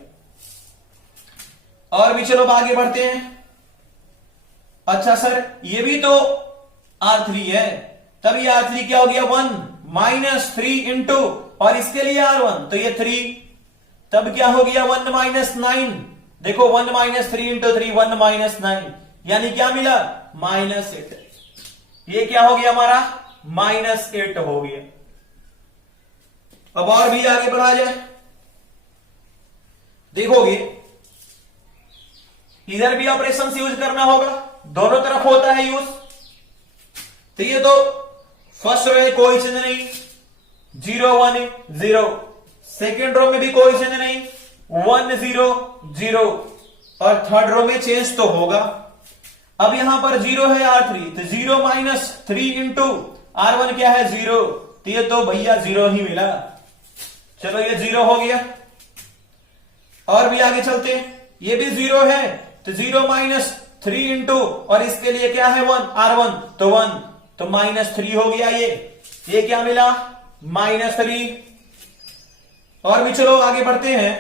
और भी चलो आगे बढ़ते हैं। अच्छा सर ये भी तो R3 है, तब ये R3 क्या हो गया 1 माइनस 3 इंटू, और इसके लिए R1 तो ये 3। तब क्या हो गया 1 माइनस 9। देखो 1 माइनस 3 इंटू 3 1 माइनस 9, यानी क्या मिला -8। ये क्या हो गया हमारा -8 हो गया। अब और भी आगे बढ़ा जाए, देखोगे इधर भी ऑपरेशन यूज करना होगा, दोनों तरफ होता है यूज। तो ये तो फर्स्ट रो में कोई चेंज नहीं 0 1 0, सेकेंड रो में भी कोई चेंज नहीं 1 0 0, और थर्ड रो में चेंज तो होगा। अब यहां पर 0 है R3, तो 0 माइनस 3 इंटू R1 क्या है 0, तो ये तो भैया 0 ही मिला। चलो ये 0 हो गया। और भी आगे चलते हैं, ये भी 0 है, तो 0 माइनस 3 इंटू, और इसके लिए क्या है 1 R1 तो 1, तो -3 हो गया। ये क्या मिला -3। और भी चलो आगे बढ़ते हैं,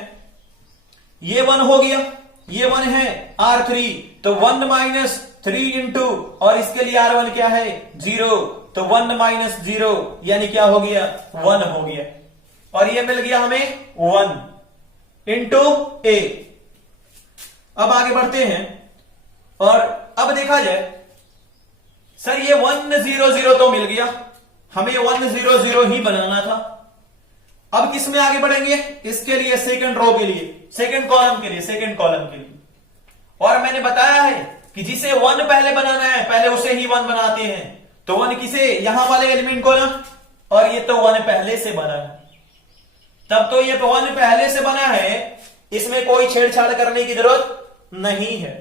ये 1 हो गया, ये 1 है R3, तो 1 माइनस 3 इंटू, और इसके लिए R1 क्या है 0, तो 1 माइनस 0, यानी क्या हो गया 1 हो गया। और ये मिल गया हमें 1 इंटू A। अब आगे बढ़ते हैं, और अब देखा जाए सर ये 1 0 0 तो मिल गया, हमें 1 0 0 ही बनाना था। अब किस में आगे बढ़ेंगे, इसके लिए सेकंड रो के लिए, सेकंड कॉलम के लिए। और मैंने बताया है कि जिसे 1 पहले बनाना है पहले उसे ही 1 बनाते हैं। तो 1 किसे, यहां वाले एलिमेंट को ना, और ये तो 1 पहले से बना है, तब तो ये 1 पहले से बना है, इसमें कोई छेड़छाड़ करने की जरूरत नहीं है,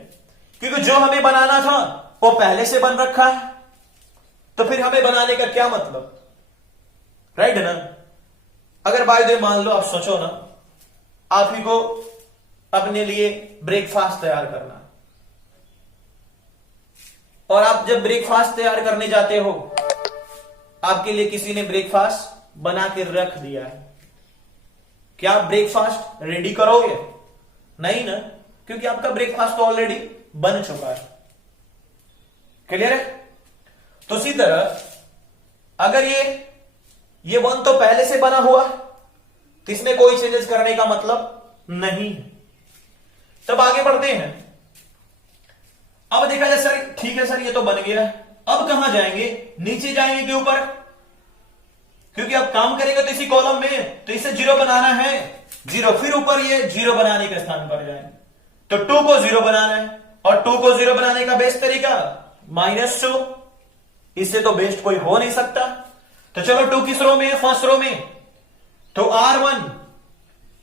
क्योंकि जो हमें बनाना था वो पहले से बन रखा है। तो फिर हमें बनाने का क्या मतलब, राइट है ना। अगर बाय द वे मान लो, आप सोचो ना, आप ही को अपने लिए ब्रेकफास्ट तैयार करना, और आप जब ब्रेकफास्ट तैयार करने जाते हो, आपके लिए किसी ने ब्रेकफास्ट बना के रख दिया है, क्या आप ब्रेकफास्ट रेडी करोगे? नहीं ना, क्योंकि आपका ब्रेकफास्ट तो ऑलरेडी बन चुका है। क्लियर है? तो इसी तरह अगर ये 1 तो पहले से बना हुआ, तो इसमें कोई चेंजेस करने का मतलब नहीं है। तब आगे बढ़ते हैं। अब देखा जाए सर ठीक है सर ये तो बन गया, अब कहां जाएंगे, नीचे जाएंगे कि ऊपर, क्योंकि अब काम करेंगे तो इसी कॉलम में, तो इसे 0 बनाना है 0, फिर ऊपर ये 0 बनाने के स्थान पर जाएंगे, तो 2 को 0 बनाना है, और 2 को 0 बनाने का बेस्ट तरीका -2, इससे तो बेस्ट कोई हो नहीं सकता। तो चलो 2 किस रो में है, फर्स्ट रो में, तो R1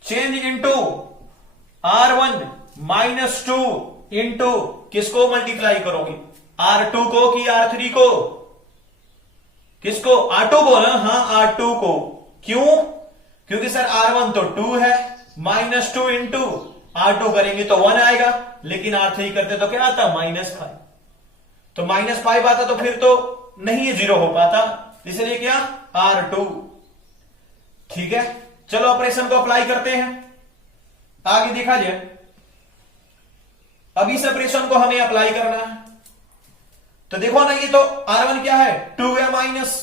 change into R1 -2 into किसको मल्टीप्लाई करोगे, R2 को कि R3 को, किसको, R2 को ना, हाँ R2 को। क्यों? क्योंकि सर R1 तो 2 है, -2 इंटू R2 करेंगे तो 1 आएगा, लेकिन R3 करते तो क्या आता -5, तो -5 आता, तो फिर तो नहीं 0 हो पाता, इसलिए क्या R2। ठीक है, चलो ऑपरेशन को अप्लाई करते हैं, आगे देखा जाए। अब इस ऑपरेशन को हमें अप्लाई करना है, तो देखो ना, ये तो R1 क्या है 2 है माइनस,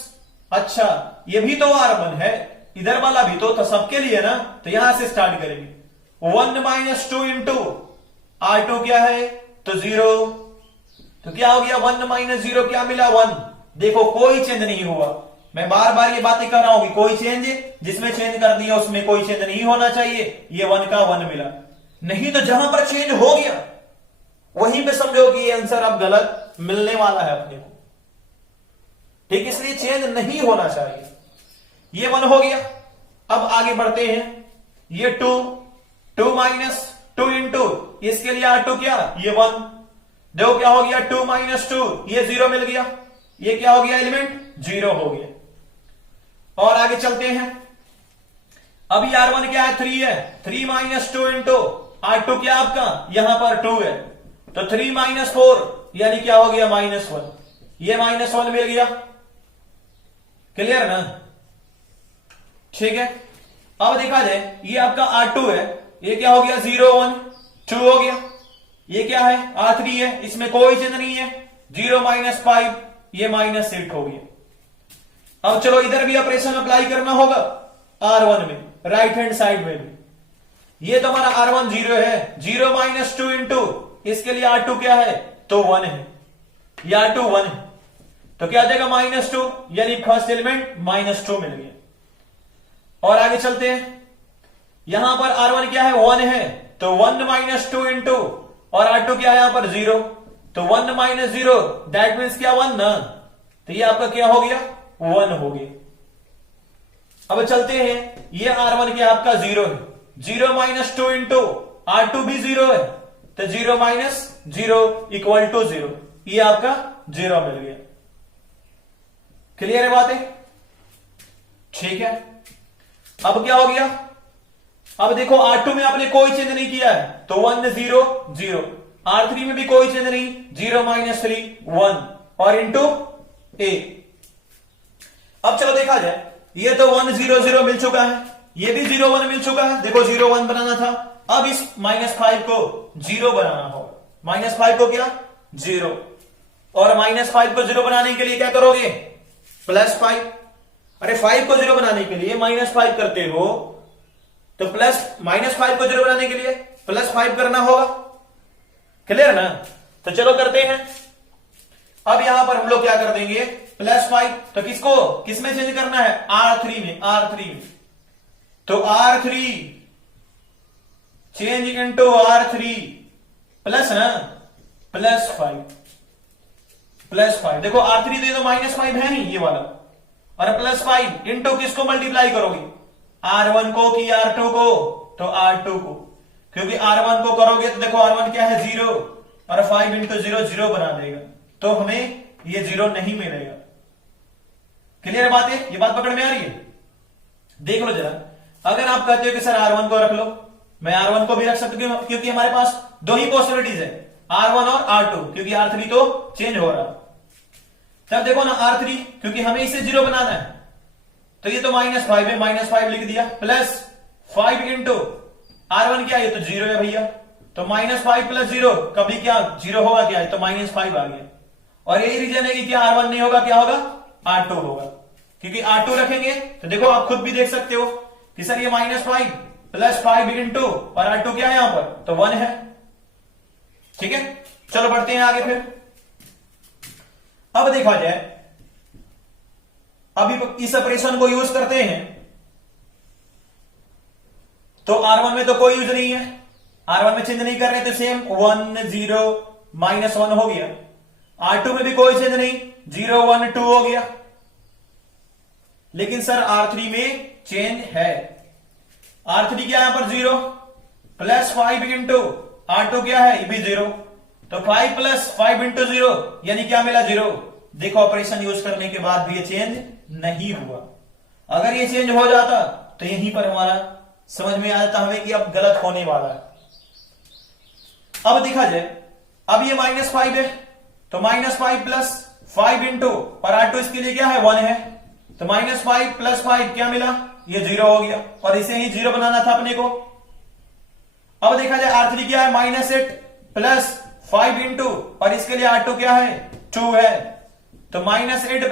अच्छा ये भी तो R1 है, इधर वाला भी तो सबके लिए ना, तो यहां से स्टार्ट करेंगे। 1 माइनस 2 इंटू R2 क्या है, तो 0। तो क्या हो गया, 1 माइनस 0 क्या मिला, 1। देखो कोई चेंज नहीं हुआ। मैं बार बार ये बातें कर रहा हूं कि कोई चेंज, जिसमें चेंज कर दिया उसमें कोई चेंज नहीं होना चाहिए। ये 1 का 1 मिला, नहीं तो जहां पर चेंज हो गया वहीं पे समझो कि ये आंसर अब गलत मिलने वाला है अपने को। ठीक, इसलिए चेंज नहीं होना चाहिए। ये 1 हो गया। अब आगे बढ़ते हैं। ये 2 माइनस 2 इंटू इसके लिए R2 क्या, ये 1। देखो क्या हो गया, 2 माइनस 2, ये 0 मिल गया। ये क्या हो गया, एलिमेंट 0 हो गया। और आगे चलते हैं। अब ये R1 क्या है, 3 है। 3 माइनस 2 इंटू R2 क्या आपका, यहां पर 2 है, तो 3 माइनस 4 यानी क्या हो गया, -1। ये -1 मिल गया। क्लियर ना, ठीक है। अब देखा जाए, ये आपका R2 है, ये क्या हो गया, 0 1 2 हो गया। ये क्या है, R3 है, इसमें कोई चेंज नहीं है। 0 माइनस 5, ये -8 हो गया। अब चलो इधर भी ऑपरेशन अप्लाई करना होगा R1 में, राइट हैंड साइड में भी। ये तो हमारा R1 0 है। 0 माइनस 2 इंटू इसके लिए R2 क्या है, तो 1 है। ये R2 1 है, तो क्या आ जाएगा, -2, यानी फर्स्ट एलिमेंट -2 मिल गया। और आगे चलते हैं। यहां पर R1 क्या है, 1 है, तो 1 माइनस 2 इंटू और R2 क्या है यहां पर 0, तो 1 माइनस 0 दैट मीन्स क्या, 1 ना, तो ये आपका क्या हो गया, 1 हो गया। अब चलते हैं। ये R1 क्या आपका 0 है। 0 माइनस 2 इंटू R2 भी 0 है, तो 0 माइनस 0 इक्वल टू 0, ये आपका 0 मिल गया। क्लियर है बातें, ठीक है। अब क्या हो गया, अब देखो R2 में आपने कोई चेंज नहीं किया है, तो 1 0 0। R3 में भी कोई चेंज नहीं, 0 माइनस 3 1 और इंटू a। अब चलो देखा जाए, ये तो 1 0 0 मिल चुका है, ये भी 0 1 मिल चुका है। देखो 0 1 बनाना था, अब इस -5 को 0 बनाना होगा। -5 को क्या, 0, और -5 को 0 बनाने के लिए क्या करोगे, +5। अरे 5 को 0 बनाने के लिए -5 करते हो, तो -5 को 0 बनाने के लिए +5 करना होगा। क्लियर ना, तो चलो करते हैं। अब यहां पर हम लोग क्या कर देंगे, +5, तो किसको किसमें चेंज करना है, R3 में, R3 में। तो R3 change into R3 plus ना, +5। देखो R3 दे दो, -5 है नहीं ये वाला, और +5 इंटू किसको मल्टीप्लाई करोगे, R1 को कि R2 को, तो R2 को, क्योंकि R1 को करोगे तो देखो R1 क्या है 0, और 5 इंटू 0 0 बना देगा, तो हमें ये 0 नहीं मिलेगा। क्लियर बात है, ये बात पकड़ में आ रही है। देख लो जरा, अगर आप कहते हो कि सर R1 को रख लो, मैं R1 को भी रख सकता हूं, क्योंकि हमारे पास दो ही पॉसिबिलिटीज है, R1 और R2, क्योंकि R3 तो चेंज हो रहा। तब देखो ना R3, क्योंकि हमें इसे 0 बनाना है, तो ये तो -5 है, -5 लिख दिया, +5 इंटू R1 क्या है, ये तो 0 है भैया, तो -5 + 0 कभी क्या 0 होगा क्या है, तो -5 आ गया। और यही रीजन है कि क्या R1 नहीं होगा, क्या होगा, R2 होगा, क्योंकि R2 रखेंगे तो देखो आप खुद भी देख सकते हो कि सर ये -5 + 5 इंटू और R2 क्या है यहां पर, तो 1 है। ठीक है, चलो बढ़ते हैं आगे। फिर अब देखा जाए, अभी इस ऑपरेशन को यूज करते हैं, तो R1 में तो कोई यूज नहीं है, R1 में चेंज नहीं कर रहे, तो सेम 1 0 -1 हो गया। R2 में भी कोई चेंज नहीं, 0 1 2 हो गया। लेकिन सर R3 में चेंज है, R3 क्या यहां पर 0, +5 इंटू R2 क्या है, ये भी 0, तो 5 + 5 इंटू 0 यानी क्या मिला, 0। देखो ऑपरेशन यूज करने के बाद भी ये चेंज नहीं हुआ। अगर ये चेंज हो जाता तो यहीं पर हमारा समझ में आ जाता हमें कि अब गलत होने वाला है। अब देखा जाए, अब ये -5 है, तो -5 + 5 इंटू और R2 इसके लिए क्या है, 1 है, तो -5 + 5 क्या मिला, ये 0 हो गया, और इसे ही 0 बनाना था अपने को। अब देखा जाए R3 क्या है, -8 + 5 इंटू और इसके लिए R2 क्या है, 2 है, तो -8 +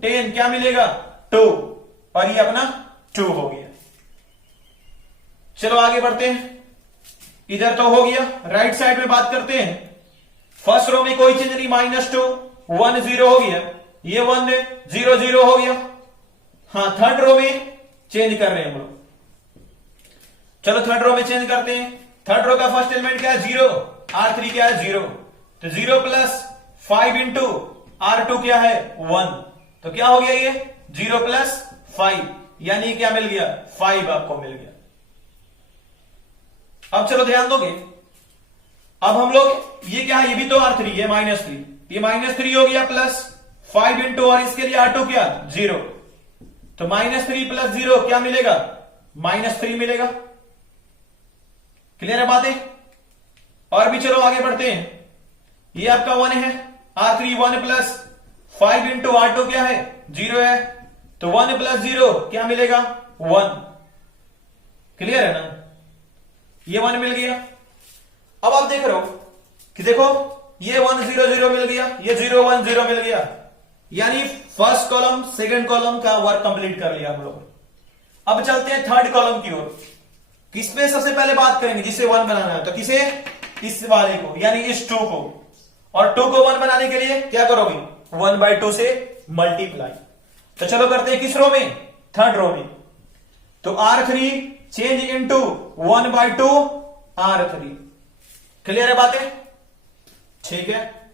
10 क्या मिलेगा, 2, और ये अपना 2 हो गया। चलो आगे बढ़ते हैं, इधर तो हो गया। राइट साइड में बात करते हैं। फर्स्ट रो में कोई चेंज नहीं, -2, 1 0 हो गया, ये 1 0 0 हो गया। हाँ, थर्ड रो में चेंज कर रहे हैं हम लोग। चलो थर्ड रो में चेंज करते हैं। थर्ड रो का फर्स्ट एलिमेंट क्या है? 0, R3 क्या है? 0, तो 0 प्लस 5 इंटू R2 क्या है? 1, तो क्या हो गया ये? 0 प्लस 5, यानी क्या मिल गया? 5 आपको मिल गया। अब चलो ध्यान दोगे, अब हम लोग ये क्या है? ये भी तो R3 है, -3, ये -3 हो गया प्लस 5 इंटू, और इसके लिए R2 क्या? 0, तो -3 प्लस 0 क्या मिलेगा? -3 मिलेगा। क्लियर है बातें? और भी चलो आगे बढ़ते हैं। ये आपका 1 है, R3 1 प्लस 5 इंटू R2 क्या है? 0 है, तो 1 प्लस 0 क्या मिलेगा? 1। क्लियर है ना? ये 1 मिल गया। अब आप देख रहे हो कि देखो ये 1 0 0 मिल गया, ये 0 1 0 मिल गया, यानी फर्स्ट कॉलम सेकंड कॉलम का वर्क कंप्लीट कर लिया हम लोग। अब चलते हैं थर्ड कॉलम की ओर। किसमें सबसे पहले बात करेंगे? जिसे 1 बनाना है, तो किसे? इस वाले को, यानी इस 2 को। और 2 को 1 बनाने के लिए क्या करोगे? 1/2 से मल्टीप्लाई। तो चलो करते हैं किस रो में? थर्ड रो में। तो R3 change into 1/2 R3। Clear है बातें? ठीक है।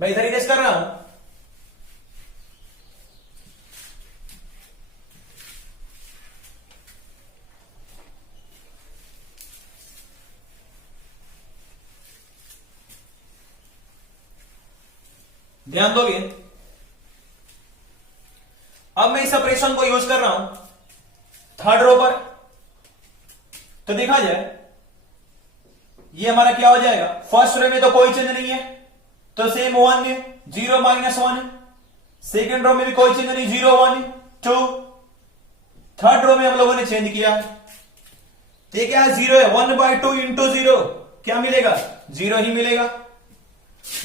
मैं इधर इरेज कर रहा हूं। ध्यान दोगे, अब मैं इस ऑपरेशन को यूज कर रहा हूं थर्ड रो पर। तो देखा जाए ये हमारा क्या हो जाएगा? फर्स्ट रो में तो कोई चेंज नहीं है, तो सेम 1 0 -1। सेकेंड रो में भी कोई चेंज नहीं, 0 1 2। थर्ड रो में हम लोगों ने चेंज किया है, तो ये क्या है? 0 है। 1/2 इंटू 0 क्या मिलेगा? 0 ही मिलेगा।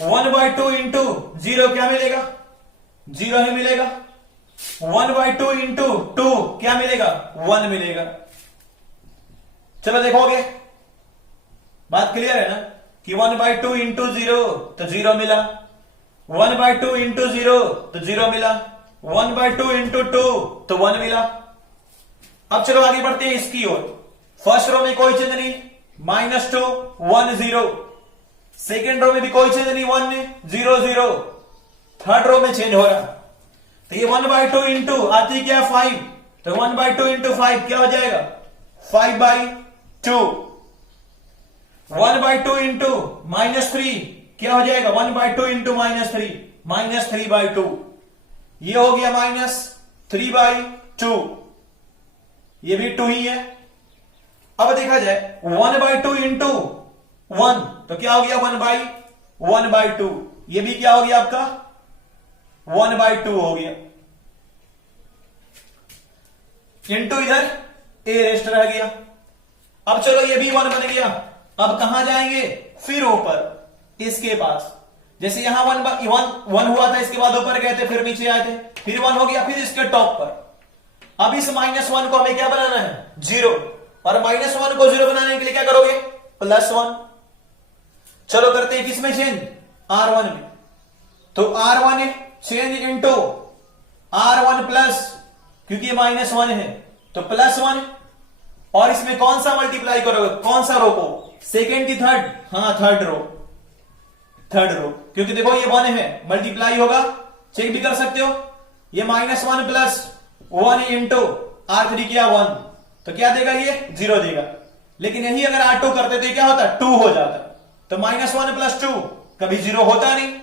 1/2 इंटू 0 क्या मिलेगा? 0 ही मिलेगा। 1/2 इंटू 2 क्या मिलेगा? 1 मिलेगा। चलो देखोगे, बात क्लियर है ना? कि 1/2 इंटू 0 तो 0 मिला, 1/2 इंटू 0 तो 0 मिला, 1/2 इंटू 2 तो 1 मिला। अब चलो आगे बढ़ते हैं इसकी ओर। फर्स्ट रो में कोई चेंज नहीं, -2 1 0। सेकेंड रो में भी कोई चेंज नहीं, 1 0 0। थर्ड रो में चेंज हो रहा, तो ये 1/2 इंटू आती क्या? 5, तो 1/2 इंटू 5 क्या हो जाएगा? 5/2। 1/2 इंटू -3 क्या हो जाएगा? 1/2 इंटू -3 -3/2। ये हो गया -3/2, ये भी 2 ही है। अब देखा जाए 1/2 इंटू 1 तो क्या हो गया? 1/2। ये भी क्या हो गया आपका? 1/2 हो गया। इंटू इधर ए रेस्ट रह गया। अब चलो ये भी 1 बन गया। अब कहां जाएंगे? फिर ऊपर इसके पास। जैसे यहां 1 हुआ था, इसके बाद ऊपर गए थे, फिर नीचे आए थे, फिर 1 हो गया, फिर इसके टॉप पर। अब इस -1 को हमें क्या बनाना है? 0। और -1 को 0 बनाने के लिए क्या करोगे? +1। चलो करते हैं किसमें चेंज? R1 में। तो R1 change into R1 plus, क्योंकि ये -1 है तो +1। और इसमें कौन सा मल्टीप्लाई करोगे? कौन सा रो को? सेकेंड की थर्ड? हाँ, थर्ड रो। क्योंकि देखो ये 1 है, मल्टीप्लाई होगा, चेक भी कर सकते हो। ये -1 प्लस 1 इंटू R3 किया 1, तो क्या देगा? ये 0 देगा। लेकिन यही अगर R2 करते तो क्या होता? 2 हो जाता। तो -1 प्लस 2 कभी 0 होता नहीं,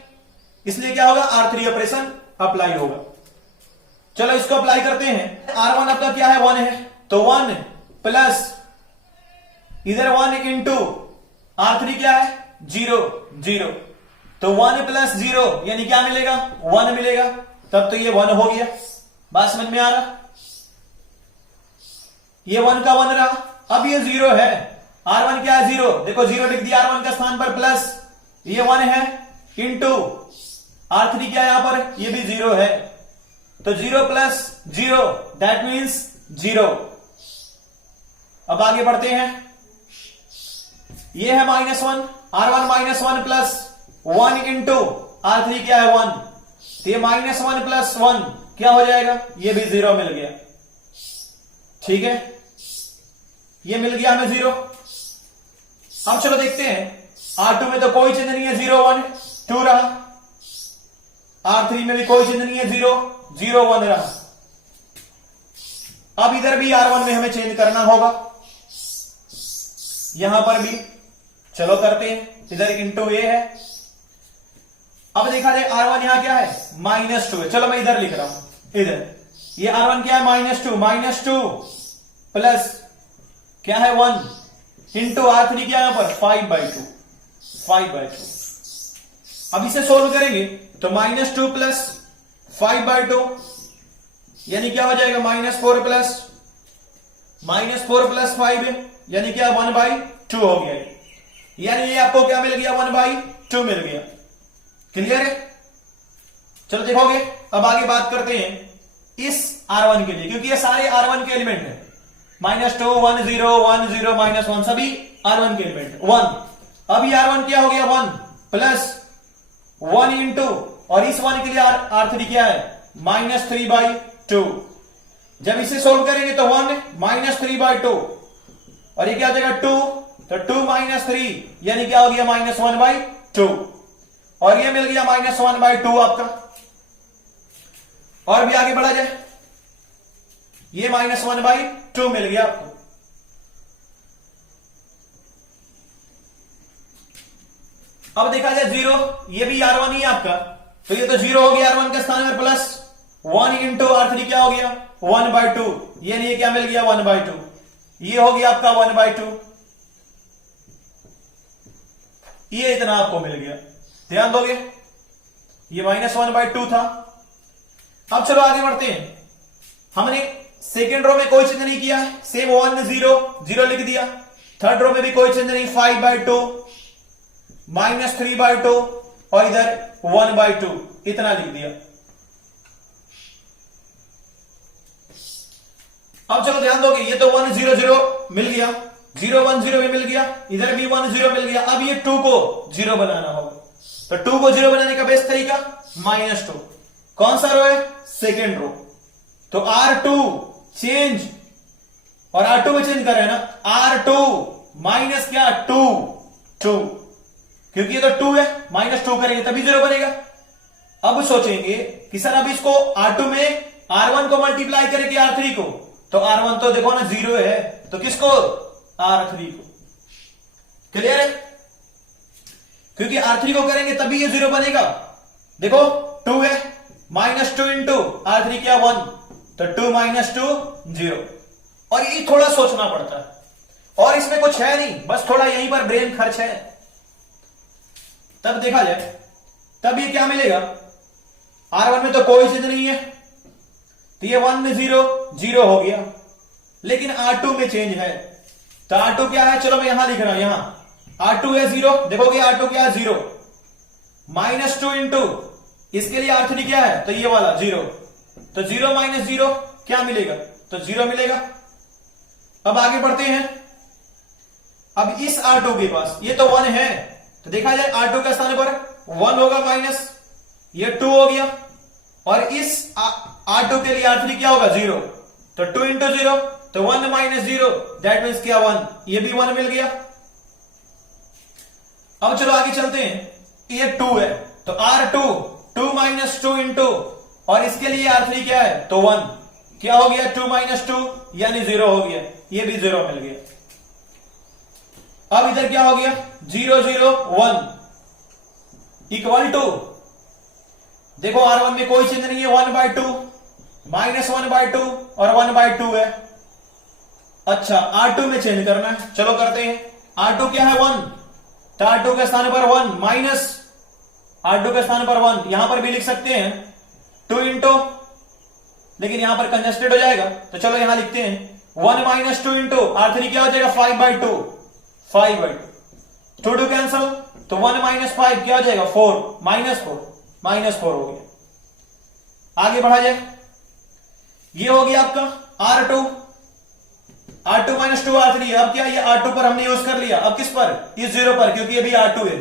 इसलिए क्या होगा? R3 ऑपरेशन अप्लाई होगा। चलो इसको अप्लाई करते हैं। R1 आपका क्या है? 1 है, तो 1 प्लस इधर 1 इंटू R3 क्या है? 0 0। तो 1 प्लस 0 यानी क्या मिलेगा? 1 मिलेगा। तब तो ये 1 हो गया। बात समझ में आ रहा? ये 1 का 1 रहा। अब ये 0 है, R1 क्या है 0, देखो 0 लिख दिया R1 का स्थान पर, प्लस ये 1 है, इंटू R3 क्या है यहां पर, ये भी 0 है, तो 0 प्लस 0 दैट मीन्स 0। अब आगे बढ़ते हैं, ये है -1, R1 -1 प्लस 1 इंटू R3 क्या है 1, तो ये -1 प्लस 1 क्या हो जाएगा, ये भी 0 मिल गया। ठीक है, ये मिल गया हमें 0। अब चलो देखते हैं, R2 में तो कोई चेंज नहीं है, 0 1 2 रहा, R3 में भी कोई चेंज नहीं है, 0 0 1 रहा। अब इधर भी R1 में हमें चेंज करना होगा, यहां पर भी चलो करते हैं, इधर इंटू ए है। अब देखा जाए R1 यहां क्या है -2 है, चलो मैं इधर लिख रहा हूं, इधर ये R1 क्या है -2 प्लस क्या है 1 इंटू R3 क्या यहां पर 5/2। अब इसे सोल्व करेंगे तो -2 प्लस 5/2 यानी क्या हो जाएगा -4 प्लस 5 यानी क्या 1/2 हो गया, यानी ये आपको क्या मिल गया 1/2 मिल गया। क्लियर है, चलो देखोगे। अब आगे बात करते हैं इस R1 के लिए, क्योंकि ये सारे R1 के एलिमेंट है, -2 1 0 1 0 -1 सभी R1 के एलिमेंट 1। अब ये R1 क्या हो गया 1 प्लस 1 इंटू, और इस 1 के लिए R3 क्या है -3/2। जब इसे सोल्व करेंगे तो 1 -3/2 और ये क्या आ जाएगा 2, तो 2 - 3 यानी क्या हो गया -1/2, और ये मिल गया -1/2 आपका। और भी आगे बढ़ा जाए, ये -1/2 मिल गया आपको। अब देखा जाए 0, ये भी R1 ही है आपका, तो ये तो 0 हो गया R1 का स्थान पर, प्लस 1 इंटू R3 क्या हो गया 1/2, यानी ये क्या मिल गया 1/2, ये हो गया आपका 1/2, ये इतना आपको मिल गया। ध्यान दोगे, ये -1/2 था। अब चलो आगे बढ़ते हैं, हमने सेकेंड रो में कोई चेंज नहीं किया है, सेम 1 0 0 लिख दिया। थर्ड रो में भी कोई चेंज नहीं, 5/2 -3/2 और इधर 1/2 इतना लिख दिया। अब चलो ध्यान दोगे, ये तो 1 0 0 मिल गया, 0 1 0 भी मिल गया, इधर भी 1 0 मिल गया। अब ये 2 को 0 बनाना होगा, तो 2 को 0 बनाने का बेस्ट तरीका -2। कौन सा रो है सेकेंड रो, तो R2 चेंज, और R2 में चेंज कर रहे हैं ना, R2 माइनस क्या 2 क्योंकि ये तो 2 है, -2 करेंगे तभी 0 बनेगा। अब सोचेंगे कि सर अब इसको R2 में R1 को मल्टीप्लाई करेंगे R3 को, तो R1 तो देखो ना 0 है, तो किसको R3 को। क्लियर है, क्योंकि R3 को करेंगे तभी ये 0 बनेगा। देखो 2 है, -2 इंटू R3 क्या 1, तो 2 - 2 0। और ये थोड़ा सोचना पड़ता है, और इसमें कुछ है नहीं, बस थोड़ा यहीं पर ब्रेन खर्च है। तब देखा जाए, तब ये क्या मिलेगा, R1 में तो कोई चीज नहीं है, तो ये 1 0 0 हो गया, लेकिन R2 में चेंज है, तो R2 क्या है, चलो मैं यहां लिख रहा हूं, यहां R2 है 0, देखोगे R2 क्या है 0, -2 इंटू इसके लिए R3 क्या है, तो ये वाला 0, तो 0 - 0 क्या मिलेगा, तो 0 मिलेगा। अब आगे बढ़ते हैं, अब इस R2 के पास ये तो 1 है, तो देखा जाए R2 का स्थान पर 1 होगा माइनस, ये 2 हो गया, और इस R2 के लिए R3 क्या होगा 0, तो 2 इंटू 0, तो 1 - 0 दैट मीन्स क्या 1, ये भी 1 मिल गया। अब चलो आगे चलते हैं, ये 2 है, तो R2 2 - 2 इंटू, और इसके लिए R3 क्या है, तो 1, क्या हो गया 2 - 2 यानी 0 हो गया, ये भी 0 मिल गया। अब इधर क्या हो गया 0 0 1 इक्वल टू, देखो R1 में कोई चेंज नहीं है, 1/2 -1/2 और 1/2 है। अच्छा R2 में चेंज करना है, चलो करते हैं। R2 क्या है 1, तो R2 के स्थान पर 1 माइनस R2 के स्थान पर 1, यहां पर भी लिख सकते हैं 2 इंटू, लेकिन यहां पर कंजस्टेड हो जाएगा, तो चलो यहां लिखते हैं 1 - 2 इंटू R3 क्या हो जाएगा 5/2, 5/2 टू कैंसल, तो 1 - 5 क्या हो जाएगा 4 -4 हो गया। आगे बढ़ा जाए, ये हो गया आपका R2 -2 R3। अब क्या ये R2 पर हमने यूज कर लिया, अब किस पर, इस 0 पर, क्योंकि अभी R2 है,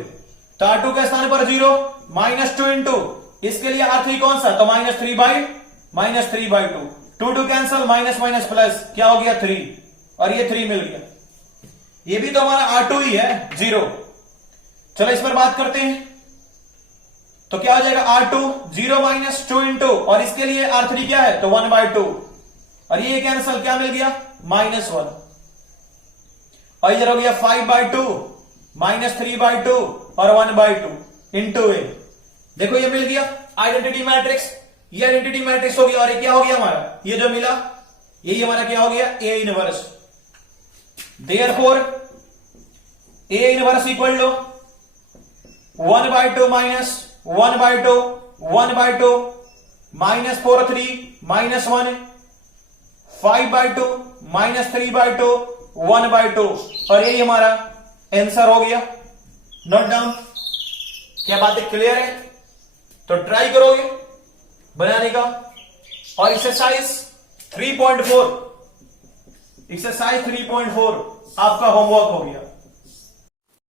तो R2 के स्थान पर 0 -2 इंटू इसके लिए R3 कौन सा, तो -3/2 टू कैंसल, माइनस प्लस क्या हो गया 3, और ये 3 मिल गया। ये भी तो हमारा R2 ही है 0। चलो इस पर बात करते हैं, तो क्या हो जाएगा R2 0 -2 इंटू और इसके लिए R3 क्या है, तो 1/2, और ये कैंसल क्या मिल गया -1, और इधर हो गया 5/2 -3/2 और 1/2 इंटू ए। देखो ये मिल गया आइडेंटिटी मैट्रिक्स, ये आइडेंटिटी मैट्रिक्स हो गया, और ये क्या हो गया हमारा, ये जो मिला यही हमारा क्या हो गया A inverse. Therefore A inverse equal to 1/2 -1/2 1/2 -4/3 -1 5/2 -3/2 1/2, और यही हमारा आंसर हो गया। नोट डाउन, क्या बातें क्लियर है? तो ट्राई करोगे बनाने का। और एक्सरसाइज 3.4 आपका होमवर्क हो गया।